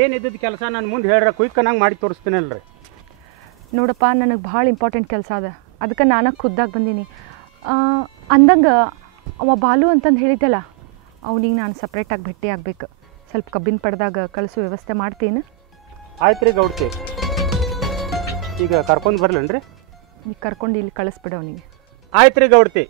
ಏನಿದ್ದದ್ದು ಕೆಲಸ ನನ್ನ ಮುಂದೆ ಹೇಳ್ರಿ, ಕ್ವಿಕ್ಕನಾಗಿ ಮಾಡಿ ತೋರಿಸ್ತೀನಲ್ರಿ. ನೋಡಪ್ಪ, ನನಗೆ ಭಾಳ ಇಂಪಾರ್ಟೆಂಟ್ ಕೆಲಸ ಅದ, ಅದಕ್ಕೆ ನಾನು ಖುದ್ದಾಗಿ ಬಂದೀನಿ. ಅಂದಂಗೆ ಅವ ಬಾಲು ಅಂತಂದು ಹೇಳಿದ್ದಲ್ಲ, ಅವನಿಗೆ ನಾನು ಸಪ್ರೇಟಾಗಿ ಭೇಟಿ ಆಗಬೇಕು. ಸ್ವಲ್ಪ ಕಬ್ಬಿನ ಪಡೆದಾಗ ಕಳಿಸೋ ವ್ಯವಸ್ಥೆ ಮಾಡ್ತೀನಿ. ಆಯ್ತು ರೀ ಗೌಡ್ತಿ, ಈಗ ಕರ್ಕೊಂಡು ಬರ್ಲೇನ್ರಿ? ನೀ ಕರ್ಕೊಂಡು ಇಲ್ಲಿ ಕಳಿಸ್ಬಿಡು ಅವನಿಗೆ. ಆಯ್ತು ರೀ ಗೌಡ್ತಿ.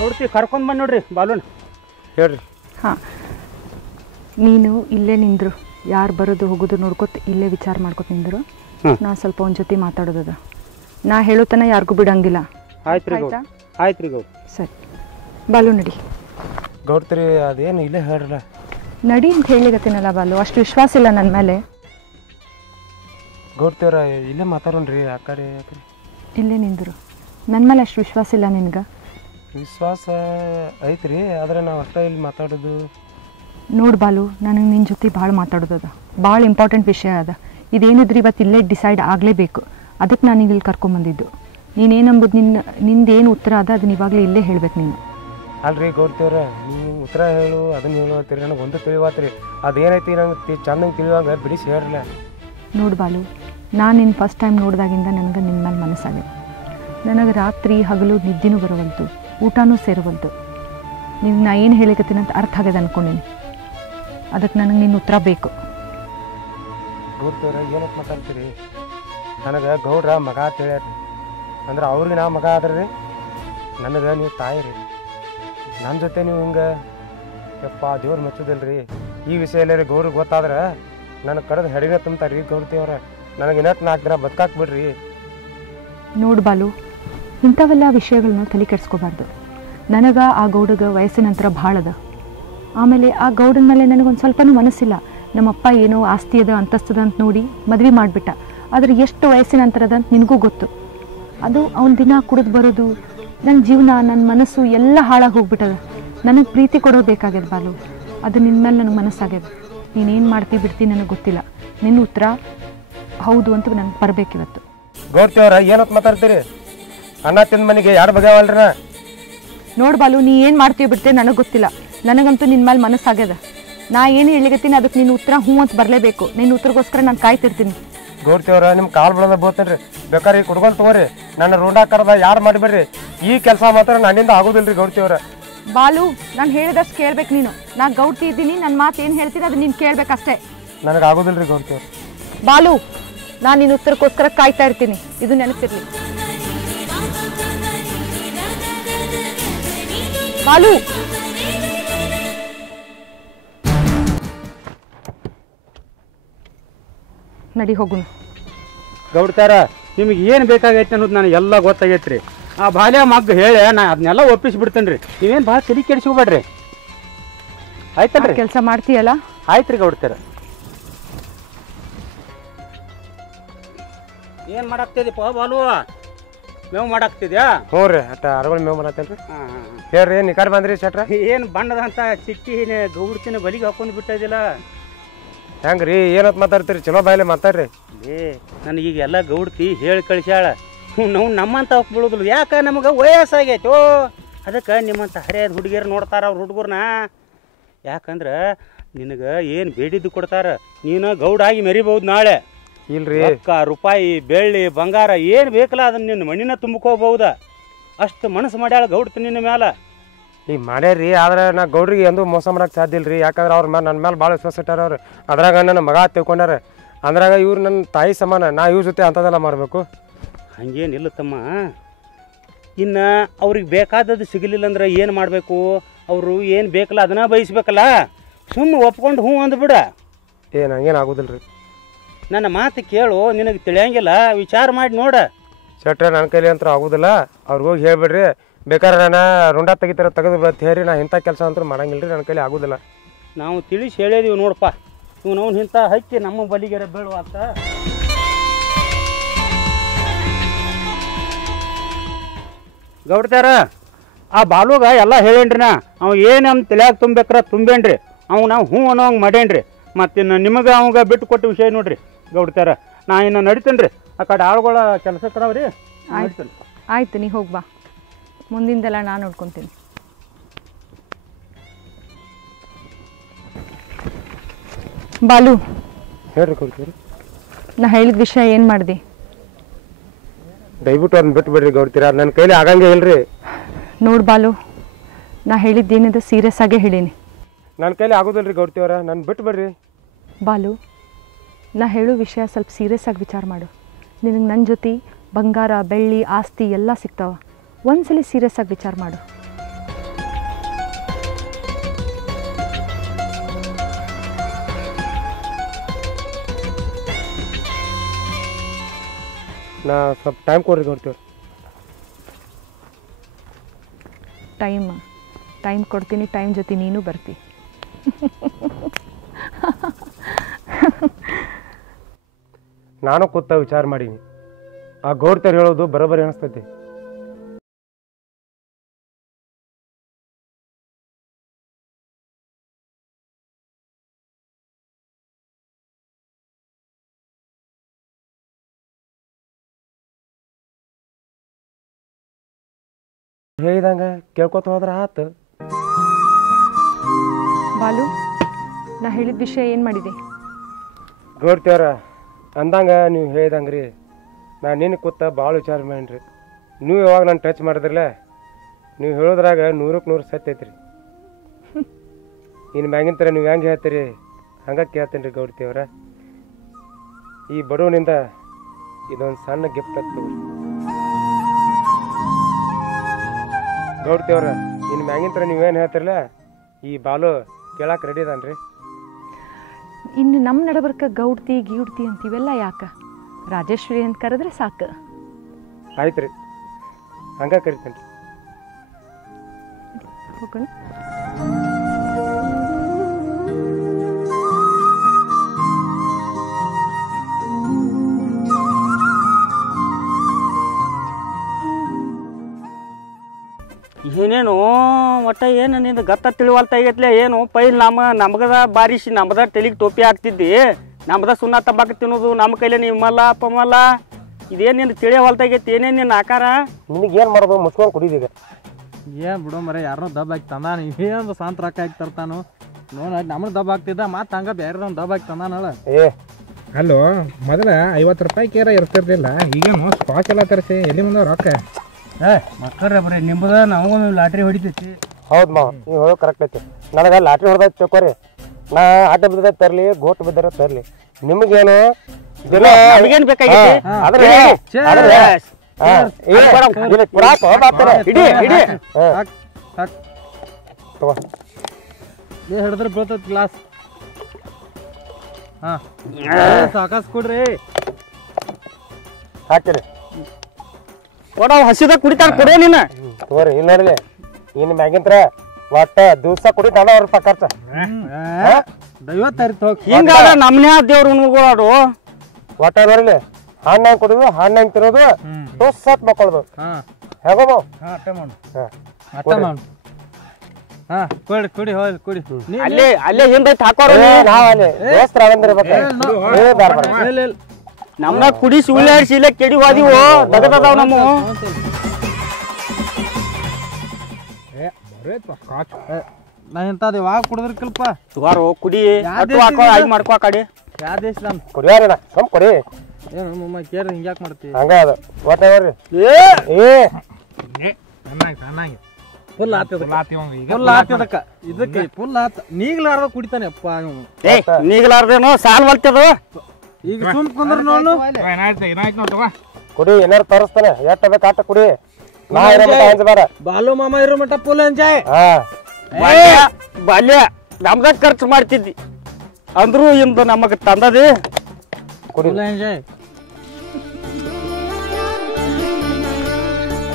ನೋಡ್ತಿ ಕರ್ಕೊಂಡ್ ಬಂದ್ ನೋಡ್ರಿ ಬಾಲೂನ್ ಹೇಳ್ರಿ. ಹಾಂ, ನೀನು ಇಲ್ಲೇ ನಿಂದ್ರು, ಯಾರು ಬರೋದು ಹೋಗೋದು ನೋಡ್ಕೊತ ಇಲ್ಲೇ ವಿಚಾರ ಮಾಡ್ಕೊತ ನಿಂದ್ರು. ನಾ ಸ್ವಲ್ಪ ಒಂದು ಜೊತೆ ಮಾತಾಡೋದದ. ನಾ ಹೇಳೋತನ ಯಾರಿಗೂ ಬಿಡಂಗಿಲ್ಲ. ಆಯ್ತ್ರಿ ಗೌಡ, ಆಯ್ತ್ರಿ ಗೌಡ. ಸರಿ ಬಾಲು ನಡಿ. ಗೌಡ್ತೀರಿ ಅದೇನು ಇಲ್ಲೇ ಹೇಳ್ರಲ್ಲ. ನಡಿ ಅಂತ ಹೇಳಿಗತ್ತೀನಲ್ಲ ಬಾಲು, ಅಷ್ಟು ವಿಶ್ವಾಸ ಇಲ್ಲ ನನ್ನ ಮೇಲೆ. ಗೌಡ್ತೀವ್ರ ಇಲ್ಲೇ ಮಾತಾಡೋಣ್ರಿ. ಆ ಕಡೆ ಇಲ್ಲೇ ನಿಂದ್ರು, ನನ್ನ ಮೇಲೆ ಅಷ್ಟು ವಿಶ್ವಾಸ ಇಲ್ಲ ನಿನ್ಗೆ? ವಿಶ್ವಾಸ ಐತ್ರಿ, ಆದ್ರೆ ನಾವು ಅಷ್ಟ ಇಲ್ಲಿ ಮಾತಾಡೋದು. ನೋಡು ಬಾಲು, ನನಗೆ ನಿನ್ನ ಜೊತೆ ಭಾಳ ಮಾತಾಡೋದದ, ಭಾಳ ಇಂಪಾರ್ಟೆಂಟ್ ವಿಷಯ ಅದ. ಇದೇನಿದ್ರಿ ಇವತ್ತು ಇಲ್ಲೇ ಡಿಸೈಡ್ ಆಗಲೇಬೇಕು. ಅದಕ್ಕೆ ನಾನು ಇಲ್ಲಿ ಕರ್ಕೊಂಬಂದಿದ್ದು. ನೀನೇನಂಬುದು ನಿಂದೇನು ಉತ್ತರ ಅದ ಅದನ್ನ ಇವಾಗಲೇ ಇಲ್ಲೇ ಹೇಳ್ಬೇಕು ನೀನು. ಅಲ್ರಿ ಗೌಡ್ತೀವ್ರ, ನೀವು ಉತ್ತರ ಹೇಳು ಅದನ್ನ ಹೇಳು ಅಂತೀರಿ. ನನಗೆ ಒಂದು ತಿಳಿವಾತ್ರಿ, ಅದೇನೈತಿ ನಂಗೆ ಚಂದಂಗೆ ತಿಳಿಯುವಾಗ ಬಿಡಿಸಿ ಹೇಳ್ರಲ್ಲ. ನೋಡು ಬಾಲು, ನಾನು ನಿನ್ನ ಫಸ್ಟ್ ಟೈಮ್ ನೋಡಿದಾಗಿಂದ ನನಗೆ ನಿನ್ನ ಮೇಲೆ ಮನಸ್ಸಾಗಿದೆ. ನನಗೆ ರಾತ್ರಿ ಹಗಲು ನಿದ್ದೆನೂ ಬರುವಂತು, ಊಟನೂ ಸೇರುವಂತು. ನೀವು ನಾ ಏನು ಹೇಳಿಕತ್ತೀನಿ ಅಂತ ಅರ್ಥ ಆಗ್ಯದ ಅನ್ಕೊಂಡೀನಿ. ಅದಕ್ಕೆ ನನಗೆ ನಿನ್ನ ಉತ್ತರ ಬೇಕು. ಗೌಡ್ತೀವ್ರ ಏನಕ್ಕೆ ಮಾತಾಡ್ತೀರಿ? ನನಗೆ ಗೌಡ್ರ ಮಗ ಅಂತ ಹೇಳ್ಯಾರ. ಅಂದ್ರೆ ಅವ್ರಿಗೆ ನಾ ಮಗ ಆದ್ರಿ, ನನಗೆ ನೀವು ತಾಯಿ ರೀ. ನನ್ನ ಜೊತೆ ನೀವು ಹಿಂಗೆ ಯಪ್ಪ ದೇವ್ರು ಮೆಚ್ಚೋದಿಲ್ರಿ. ಈ ವಿಷಯ ಎಲ್ಲ ರೀ ಗೌರಿಗೆ ಗೊತ್ತಾದ್ರೆ ನನಗೆ ಕರೆದು ಹೆಡಿನ ತುಂಬ್ತಾರೆ ರೀ ಗೌಡ್ತೀವ್ರ. ನನಗೆ ಇನ್ನಟ್ಟು 4 ದಿನ ಬದುಕಾಕ್ ಬಿಡ್ರಿ. ನೋಡು ಬಾಲು, ಇಂಥವೆಲ್ಲ ವಿಷಯಗಳನ್ನ ತಲೆ ಕೆಡಿಸ್ಕೋಬಾರ್ದು. ನನಗೆ ಆ ಗೌಡಗೆ ವಯಸ್ಸಿನ ನಂತರ ಭಾಳ ಅದ. ಆಮೇಲೆ ಆ ಗೌಡನ ಮೇಲೆ ನನಗೊಂದು ಸ್ವಲ್ಪನೂ ಮನಸ್ಸಿಲ್ಲ. ನಮ್ಮಪ್ಪ ಏನೋ ಆಸ್ತಿ ಅದ ಅಂತಸ್ತದ ಅಂತ ನೋಡಿ ಮದುವೆ ಮಾಡಿಬಿಟ್ಟ. ಆದರೆ ಎಷ್ಟು ವಯಸ್ಸಿನ ನಂತರ ಅದ ಅಂತ ನಿನಗೂ ಗೊತ್ತು. ಅದು ಅವನ ದಿನ ಕುಡಿದು ಬರೋದು, ನನ್ನ ಜೀವನ, ನನ್ನ ಮನಸ್ಸು ಎಲ್ಲ ಹಾಳಾಗಿ ಹೋಗ್ಬಿಟ್ಟದ. ನನಗೆ ಪ್ರೀತಿ ಕೊಡೋದು ಬೇಕಾಗ್ಯದ ಬಾಲು. ಅದು ನಿನ್ನ ಮೇಲೆ ನನಗೆ ಮನಸ್ಸಾಗ್ಯದ. ನೀನೇನು ಮಾಡ್ತೀವಿ ಬಿಡ್ತೀನಿ ನನಗೆ ಗೊತ್ತಿಲ್ಲ. ನಿನ್ನ ಉತ್ತರ ಹೌದು ಅಂತ ನನಗೆ ಬರಬೇಕಿವತ್ತು. ಗೌಡ್ತೀವ್ರ ಏನಂತ ಮಾತಾಡ್ತೀರಿ? ಅನ್ನ ತಿಂದ ಮನೆಗೆ ಯಾರು ಬಗ್ಯಾವಲ್ರಿ ನಾ? ನೋಡು ಬಾಲು, ನೀ ಏನು ಮಾಡ್ತೀವಿ ಬಿಡ್ತೇವೆ ನನಗೆ ಗೊತ್ತಿಲ್ಲ. ನನಗಂತೂ ನಿನ್ನ ಮೇಲೆ ಮನಸ್ಸಾಗ್ಯದ. ನಾ ಏನು ಹೇಳಿಗತ್ತೀನಿ ಅದಕ್ಕೆ ನಿನ್ನ ಉತ್ತರ ಹ್ಞೂ ಅಂತ ಬರಲೇಬೇಕು. ನಿನ್ನ ಉತ್ತರಗೋಸ್ಕರ ನಾನು ಕಾಯ್ತಿರ್ತೀನಿ. ಗೌಡ್ತೀವ್ರ ನಿಮ್ಮ ಕಾಲು ಬಿಡೋದ ಬೋತೇನ್ರಿ. ಬೇಕಾದ್ರೆ ಈ ಕುಡ್ಕೊಂಡು ತಗೋರಿ, ನನ್ನ ರೋಡಾ ಕರದ ಯಾರು ಮಾಡಿಬಿಡ್ರಿ. ಈ ಕೆಲಸ ಮಾತ್ರ ನನ್ನಿಂದ ಆಗೋದಿಲ್ರಿ ಗೌಡ್ತೀವ್ರ. ಬಾಲು, ನಾನು ಹೇಳಿದಷ್ಟು ಕೇಳ್ಬೇಕು ನೀನು. ನಾ ಗೌಡ್ತಿ ಇದ್ದೀನಿ, ನನ್ನ ಮಾತು ಏನು ಹೇಳ್ತೀನಿ ಅದು ನೀನು ಕೇಳಬೇಕಷ್ಟೇ. ನನಗೆ ಆಗೋದಿಲ್ರಿ ಗೌಡ್ತೀವ್ರ. ಬಾಲು, ನಾನು ನಿನ್ನ ಉತ್ತರಕ್ಕೋಸ್ಕರ ಕಾಯ್ತಾ ಇರ್ತೀನಿ, ಇದು ನೆನಪಿರ್ಲಿ. ಬಾಲು, ನಡಿ ಹೋಗುಣ. ಗೌಡ್ತಾರ ನಿಮಗೆ ಏನು ಬೇಕಾಗೈತೆ ಅನ್ನೋದು ನನಗೆ ಎಲ್ಲ ಗೊತ್ತಾಗೈತ್ರಿ. ಆ ಬಾಲ್ಯ ಮಗ್ಗ ಹೇಳಿ ನಾ ಅದನ್ನೆಲ್ಲ ಒಪ್ಪಿಸಿ ರೀ. ನೀವೇನು ಭಾಳ ತಲೆ ಕೆಡಿಸ್ಕೋಬೇಡ್ರಿ, ಆಯ್ತಲ್ರಿ? ಕೆಲಸ ಮಾಡ್ತೀಯಲ್ಲ? ಆಯ್ತು ರೀ ಗೌಡ್ತಾರ. ಏನು ಮಾಡಾಕ್ತಿದೀಪ ಬಾಲು? ಮೇವು ಮಾಡಾಕ್ತಿದ್ಯಾ? ಹ್ಞೂ ರೀ, ಅಟ್ಟ ಅರಗಳು ಮೇವು ಮಾಡತ್ತೇನ್ರಿ. ಹೇಳ್ರಿ ನಿಕಾರ್ ಬಂದ್ರಿ ಶೆಟ್ರ? ಏನು ಬಣ್ಣದಂತ ಚಿಟ್ಟಿ ಗೌಡ್ತಿನ ಬಲಿಗೆ ಹಾಕೊಂಡು ಬಿಟ್ಟಿದಿಲ್ಲ. ಹೆಂಗ್ರಿ ಏನಂತ ಮಾತಾಡ್ತೀರಿ? ಚಲೋ ಬಾಯ್ಲೆ ಮಾತಾಡ್ರಿ. ನನಗೀಗ ಎಲ್ಲ ಗೌಡ್ತಿ ಹೇಳಿ ಕಳಿಸ್ಯಾಳ. ನಾವು ನಮ್ಮಂತ ಬೀಳೋದಿಲ್ಲ. ಯಾಕೆ ನಮಗೆ ವಯಸ್ಸಾಗೈತೋ, ಅದಕ್ಕೆ ನಿಮ್ಮಂತ ಹರಿಯಾದ ಹುಡುಗಿಯರು ನೋಡ್ತಾರ ಅವ್ರ ಹುಡುಗರ್ನ. ಯಾಕಂದ್ರೆ ನಿನಗೆ ಏನು ಬೇಡಿದ್ದು ಕೊಡ್ತಾರ, ನೀನು ಗೌಡಾಗಿ ಮೆರಿಬಹುದು ನಾಳೆ. ಇಲ್ರಿ, ರೊಕ್ಕ ರೂಪಾಯಿ ಬೆಳ್ಳಿ ಬಂಗಾರ ಏನು ಬೇಕಲ್ಲ ಅದನ್ನ ನಿನ್ನ ಮಣ್ಣಿನ ತುಂಬ್ಕೋಬಹುದ. ಅಷ್ಟು ಮನಸ್ಸು ಮಾಡ್ಯಾಳ ಗೌಡ್ತಿ ನಿನ್ನ ಮೇಲೆ. ಈಗ ಮಾಡ್ಯಾರ್ರಿ, ಆದ್ರೆ ನಾ ಗೌಡ್ರಿಗೆ ಎಂದೂ ಮೋಸ ಮಾಡಕ್ಕೆ ಸಾಧ್ಯ ಇಲ್ರಿ. ಯಾಕಂದ್ರೆ ಅವ್ರ ನನ್ನ ಮೇಲೆ ಭಾಳ ವಿಶ್ವಾಸ ಇಟ್ಟಾರ ಅವ್ರು. ಅದ್ರಾಗ ನನ್ನ ಮಗ ತಿಳ್ಕೊಂಡಾರ. ಅಂದ್ರಾಗ ಇವ್ರು ನನ್ನ ತಾಯಿ ಸಮಾನ. ನಾ ಇವ್ರ ಜೊತೆ ಅಂಥದ್ದೆಲ್ಲ ಮಾಡಬೇಕು? ಹಂಗೇನಿಲ್ಲ ತಮ್ಮ. ಇನ್ನು ಅವ್ರಿಗೆ ಬೇಕಾದದ್ದು ಸಿಗಲಿಲ್ಲ ಅಂದ್ರೆ ಏನು ಮಾಡಬೇಕು? ಅವರು ಏನು ಬೇಕಲ್ಲ ಅದನ್ನ ಬಯಸ್ಬೇಕಲ್ಲ. ಸುಮ್ಮನೆ ಒಪ್ಕೊಂಡು ಹ್ಞೂ ಅಂದ್ಬಿಡ. ಹಂಗೇನು ಆಗೋದಿಲ್ಲ ರೀ. ನನ್ನ ಮಾತು ಕೇಳು, ನಿನಗೆ ತಿಳಿಯಂಗಿಲ್ಲ, ವಿಚಾರ ಮಾಡಿ ನೋಡ. ಶೆಟ್ರೆ ನನ್ನ ಕೈಲಿ ಅಂತೂ ಆಗೋದಿಲ್ಲ. ಅವ್ರಿಗೆ ಹೋಗಿ ಹೇಳ್ಬಿಡ್ರಿ. ಬೇಕಾದ್ರೆ ನಾನು ರುಂಡ ತೆಗಿತಾರ ತೆಗೆದು ಬತ್ ಹೇಳಿ, ನಾ ಇಂಥ ಕೆಲಸ ಅಂತೂ ಮಾಡಂಗಿಲ್ಲ ರೀ. ನನ್ನ ಕೈಲಿ ಆಗೋದಿಲ್ಲ. ನಾವು ತಿಳಿಸಿ ಹೇಳಿದೀವಿ ನೋಡಪ್ಪ. ಇವ್ ನಾವು ಇಂಥ ಹಚ್ಚಿ ನಮ್ಮ ಬಲಿಗೆರೆ ಬೀಳುವ ಅಂತ. ಗೌಡ್ತಾರ ಆ ಬಾಲುಗ ಎಲ್ಲ ಹೇಳೇನ್ರಿ. ನಾ ಅವ ಏನು ನಮ್ಮ ತಲೆಯಾಗ ತುಂಬೇಕ್ರ ತುಂಬೇನ್ರಿ. ಅವ್ ನಾವು ಹ್ಞೂ ಅನ್ನೋ ಹಂಗೆ ಮಾಡೇನ್ರಿ. ಮತ್ತಿನ್ನು ನಿಮಗೆ ಅವಾಗ ಬಿಟ್ಟು ಕೊಟ್ಟ ವಿಷಯ ನೋಡ್ರಿ ಗೌಡ್ತಾರ. ನಾ ಇನ್ನು ನಡಿತೇನೆ ರೀ. ಆ ಕಡೆ ಆಳುಗಳ ಕೆಲಸ ಕಡವ್ರಿ. ಆಯ್ತು, ನೀ ಹೋಗಿ ಬಾ. ಮುಂದಿಂದೆಲ್ಲ ನಾನು ನೋಡ್ಕೊತೀನಿ. ಬಾಲು, ಹೇಳ್ರಿ ಗೌಡ್ತೀವ್ರಿ. ನಾ ಹೇಳಿದ ವಿಷಯ ಏನು ಮಾಡಿದೆ? ದಯವಿಟ್ಟು ಅದನ್ನ ಬಿಟ್ಟು ಬಿಡ್ರಿ ಗೌಡ್ತೀರ. ನನ್ನ ಕೈಲಿ ಆಗಂಗೆ ಇಲ್ರಿ. ನೋಡು ಬಾಲು, ನಾ ಹೇಳಿದ್ದೇನಿದೆ ಸೀರಿಯಸ್ ಆಗೇ ಹೇಳೀನಿ. ನನ್ನ ಕೈಲಿ ಆಗೋದಿಲ್ಲ ರೀ ಗೌಡ್ತೀವ್ರ. ನನ್ನ ಬಿಟ್ಟು ಬಿಡ್ರಿ. ಬಾಲು, ನಾ ಹೇಳೋ ವಿಷಯ ಸ್ವಲ್ಪ ಸೀರಿಯಸ್ ಆಗಿ ವಿಚಾರ ಮಾಡು. ನಿನಗೆ ನನ್ನ ಜೊತೆ ಬಂಗಾರ ಬೆಳ್ಳಿ ಆಸ್ತಿ ಎಲ್ಲ ಸಿಗ್ತಾವ. ಒಂದ್ಸಲಿ ಸೀರಿಯಸ್ ಆಗಿ ವಿಚಾರ ಮಾಡು. ನಾ ಸ್ವಲ್ಪ ಟೈಮ್ ಕೊಡ್ರಿ ಗೌಡ್ತೀವ್ರ. ಟೈಮ್ ಕೊಡ್ತೀನಿ, ಟೈಮ್ ಜೊತೆ ನೀನು ಬರ್ತಿ. ನಾನು ಕೂತ ವಿಚಾರ ಮಾಡೀನಿ. ಆ ಗೌಡ್ತೇವ್ರು ಹೇಳೋದು ಬರೋಬ್ಬರಿ ಅನಿಸ್ತೈತಿ. ಹೇಳಿದಂಗ ಕೇಳ್ಕೊತ ಹೋದ್ರ ಆತು. ಬಾಲು, ನಾ ಹೇಳಿದ ವಿಷಯ ಏನು ಮಾಡಿದೆ? ಗೌಡ್ತೇವ್ರ ಅಂದಂಗ ನೀವು ಹೇಳಿದಂಗ್ರಿ ನಾನು ನಿನ್ನ ಕೂತ ಭಾಳ ವಿಚಾರ ಮಾಡೀನಿ. ನೀವು ಯಾವಾಗ ನಾನು ಟಚ್ ಮಾಡಿದ್ರಲ್ಲ, ನೀವು ಹೇಳೋದ್ರಾಗ 100ಕ್ಕೆ 100 ಸತ್ಯ ಐತ್ರಿ. ಇನ್ನು ಮ್ಯಾಗಿನ ಥರ ನೀವು ಹೆಂಗೆ ಹೇಳ್ತೀರಿ ಹಂಗೆ ಕೇಳ್ತೀನಿ ರೀ ಗೌಡ್ತೇವ್ರ. ಈ ಬಡವನಿಂದ ಇದೊಂದು ಸಣ್ಣ ಗಿಫ್ಟ್ ಆಗ್ತದೆ ಗೌಡ್ತೇವ್ರ. ಇನ್ನು ಮ್ಯಾಗಿನ ಥರ ನೀವೇನು ಹೇಳ್ತಿರಲ್ಲ, ಈ ಬಾಲು ಕೇಳಕ್ಕೆ ರೆಡಿ ಅದಾನ್ರಿ. ಇನ್ನು ನಮ್ಮ ನಡಬರ್ಕ ಗೌಡ್ತಿ ಗೀಡ್ತಿ ಅಂತೀವೆಲ್ಲ ಯಾಕೆ? ರಾಜೇಶ್ವರಿ ಅಂತ ಕರೆದ್ರೆ ಸಾಕು. ಆಯ್ತು ರೀ, ಹಂಗೆ ಕರಿತೇನೆ ರೀ. ಹೋಗೋಣ. ಏನೇನು ಒಟ್ಟ ಏನು ನಿಂದು ಗತ್ತ ತಿಳಿವಲ್ತ ಆಗೈತ್ಲೆ. ಏನು ಪೈಲ್ ನಮಗದ ಬಾರಿಸಿ ನಮ್ಮದ ತಲೆಗೆ ಟೋಪಿ ಹಾಕ್ತಿದ್ದಿ, ನಮ್ಮದ ಸುಣ್ಣ ತಬ್ಬಾಕ ತಿನ್ನೋದು ನಮ್ಮ ಕೈಲೇ ನಿಮ್ಮಲ್ಲ ಪಮ್ಮಲ್ಲ. ಇದೇನು ನಿಂದು ತಿಳಿಯವಲ್ತಾಗೈತಿ? ಏನೇನು ನಿನ್ನ ಆಕಾರ? ನಿನಗೇನು ಮಾಡೋದು? ಮುಚ್ಕೊಂಡು ಕುಡಿದೀಗ. ಏನು ಬಿಡೋ ಮರ, ಯಾರನ್ನೋ ದಬ್ಬ ಹಾಕಿ ತಂದಾನ. ಏನು ಸಾಂತ್ ರೊಕ್ಕ ಹಾಕಿ ತರ್ತಾನು ನೋಡಿ. ನಮಗೆ ದಬ್ಬ ಆಗ್ತಿದ್ದ ಮತ್ತು ಹಂಗೆ ಬೇರೆ ದಬ್ಬ ಹಾಕಿ ತಂದಾನಳ. ಅಲ್ಲೋ, ಮೊದಲ 50 ರೂಪಾಯಿ ಕೇರ ಇರ್ತಿರ್ಲಿಲ್ಲ, ಈಗೇನು ಸ್ಕಾಚ್ ಎಲ್ಲ ತರಿಸಿ ಎಲ್ಲಿ ಮುಂದೆ ರೊಕ್ಕ? ಮಕ್ಕಳ್ರೆ ಬರೀ ನಿಂಬುದ ನಾವು ಲಾಟ್ರಿ ಹೊಡಿತೈತಿ. ಹೌದು ಮಾವ, ನೀವು ಹೇಳೋದು ಕರೆಕ್ಟ್ ಐತಿ. ನನಗೆ ಲಾಟ್ರಿ ಹೊಡೆದ ಚಕೋರಿ, ನಾ ಆಟ ಬಿದ್ದ ತರಲಿ, ಗೋಟ್ ಬಿದ್ದರ ತರಲಿ. ನಿಮಗೇನು ನಮಗೇನು ಬೇಕಾಗೈತಿ? ಹಿಡಿದ್ರೆ ಬೀಳ್ತೈತಿ ಗ್ಲಾಸ್. ಹಾಂ ಸಾಕಾಸ್ ಕೊಡ್ರಿ. ಹಾಕಿರಿ ಕೊಡೋ, ಹಸಿದಾಗ ಕುಡಿತಾನ ಕೊಡೋ ನೀನು. ತಗೋರಿ, ಇಲ್ಲ ನೋಡ್ಲಿ. ಇನ್ನು ಮ್ಯಾಗಿಂತ್ರ ಒಟ್ಟ ದಿವಸ ಕುಡಿ ನಾನು ಅವ್ರ ಖರ್ಚ 50 ಹಿಂಗ ನಮ್ಮನೆ ದೇವ್ರು ಉಣ್ಗೋಡು. ಒಟ್ಟ ನೋಡ್ಲಿ, ಹಣ್ಣಾಗಿ ಕುಡಿದು ಹಣ್ಣಾಗಿ ತಿರೋದು, ಟೋಸತ್ ಮಕ್ಕಳದು. ಹೇಗೋ ಕೊಡಿ ಕೊಡಿ ಹೋಗಿ ಕುಡಿ. ಅಲ್ಲೇ ಅಲ್ಲೇ ಹಿಂದೈತಿ ಹಾಕೋರು. ನಾವಲ್ಲಿ ದೋಸ್ತರ ಆಗಂದಿರ್ಬೇಕು. ನಮ್ಮನ್ನ ಕುಡಿಸಿ ಉಳ್ಳಾಡಿಸಿ ಇಲ್ಲೇ ಕೆಡಿ ಹೋದಿವು ದಗದದಾವ ನಮ್ಮ. ನಾ ಇಂಥದ್ದು ಯಾವಾಗ ಕುಡಿದ್ರಕಲ್ಪ ಸುವಾರು ಕುಡಿ ಹಾಕೋ ಆಗಿ ಮಾಡ್ಕೋ ಆ ಕಡೆ. ಯಾವ ದೇಶ ನಮ್ ಕುಡಿಯಾರ ಕಮ್ ಕೊಡಿ. ಏನು ಮಮ್ಮ ಕೇಳ್ರಿ ಹಿಂಗ್ಯಾಕೆ ಮಾಡ್ತೀವಿ? ಹಂಗ ಅದು ಒಟ್ಟ ನೋಡ್ರಿ. ಫುಲ್ ಆತದಕ್ಕ ಇದಕ್ಕೆ ಫುಲ್ ಆತ. ನೀಗ್ಲಾರ್ದ ಕುಡಿತಾನೆ ಅಪ್ಪ ಇವ್ನು. ನೀಗ್ಲಾರ್ದೇನು ಸಾಲ್ ಬಲ್ತದ. ಈಗ ಸುಮ್ ಕುಂದ್ರ ನೋಡು. ಕುಡಿ, ಏನಾರು ತೋರಿಸ್ತಾನೆ. ಎಷ್ಟ ಬೇಕು ಆಟ ಕುಡಿ. ಬಾಲು ಮಾಮ ಇರೋ ಮಟ್ಟ ಫುಲ್ ಎಂಜಾಯ್. ಬಾಲ್ಯ ನಮ್ದಾಗ ಖರ್ಚು ಮಾಡ್ತಿದ್ದಿ ಅಂದ್ರು ಇಂದು ನಮಗ ತಂದದಿ ಫುಲ್ ಎಂಜಾಯ್.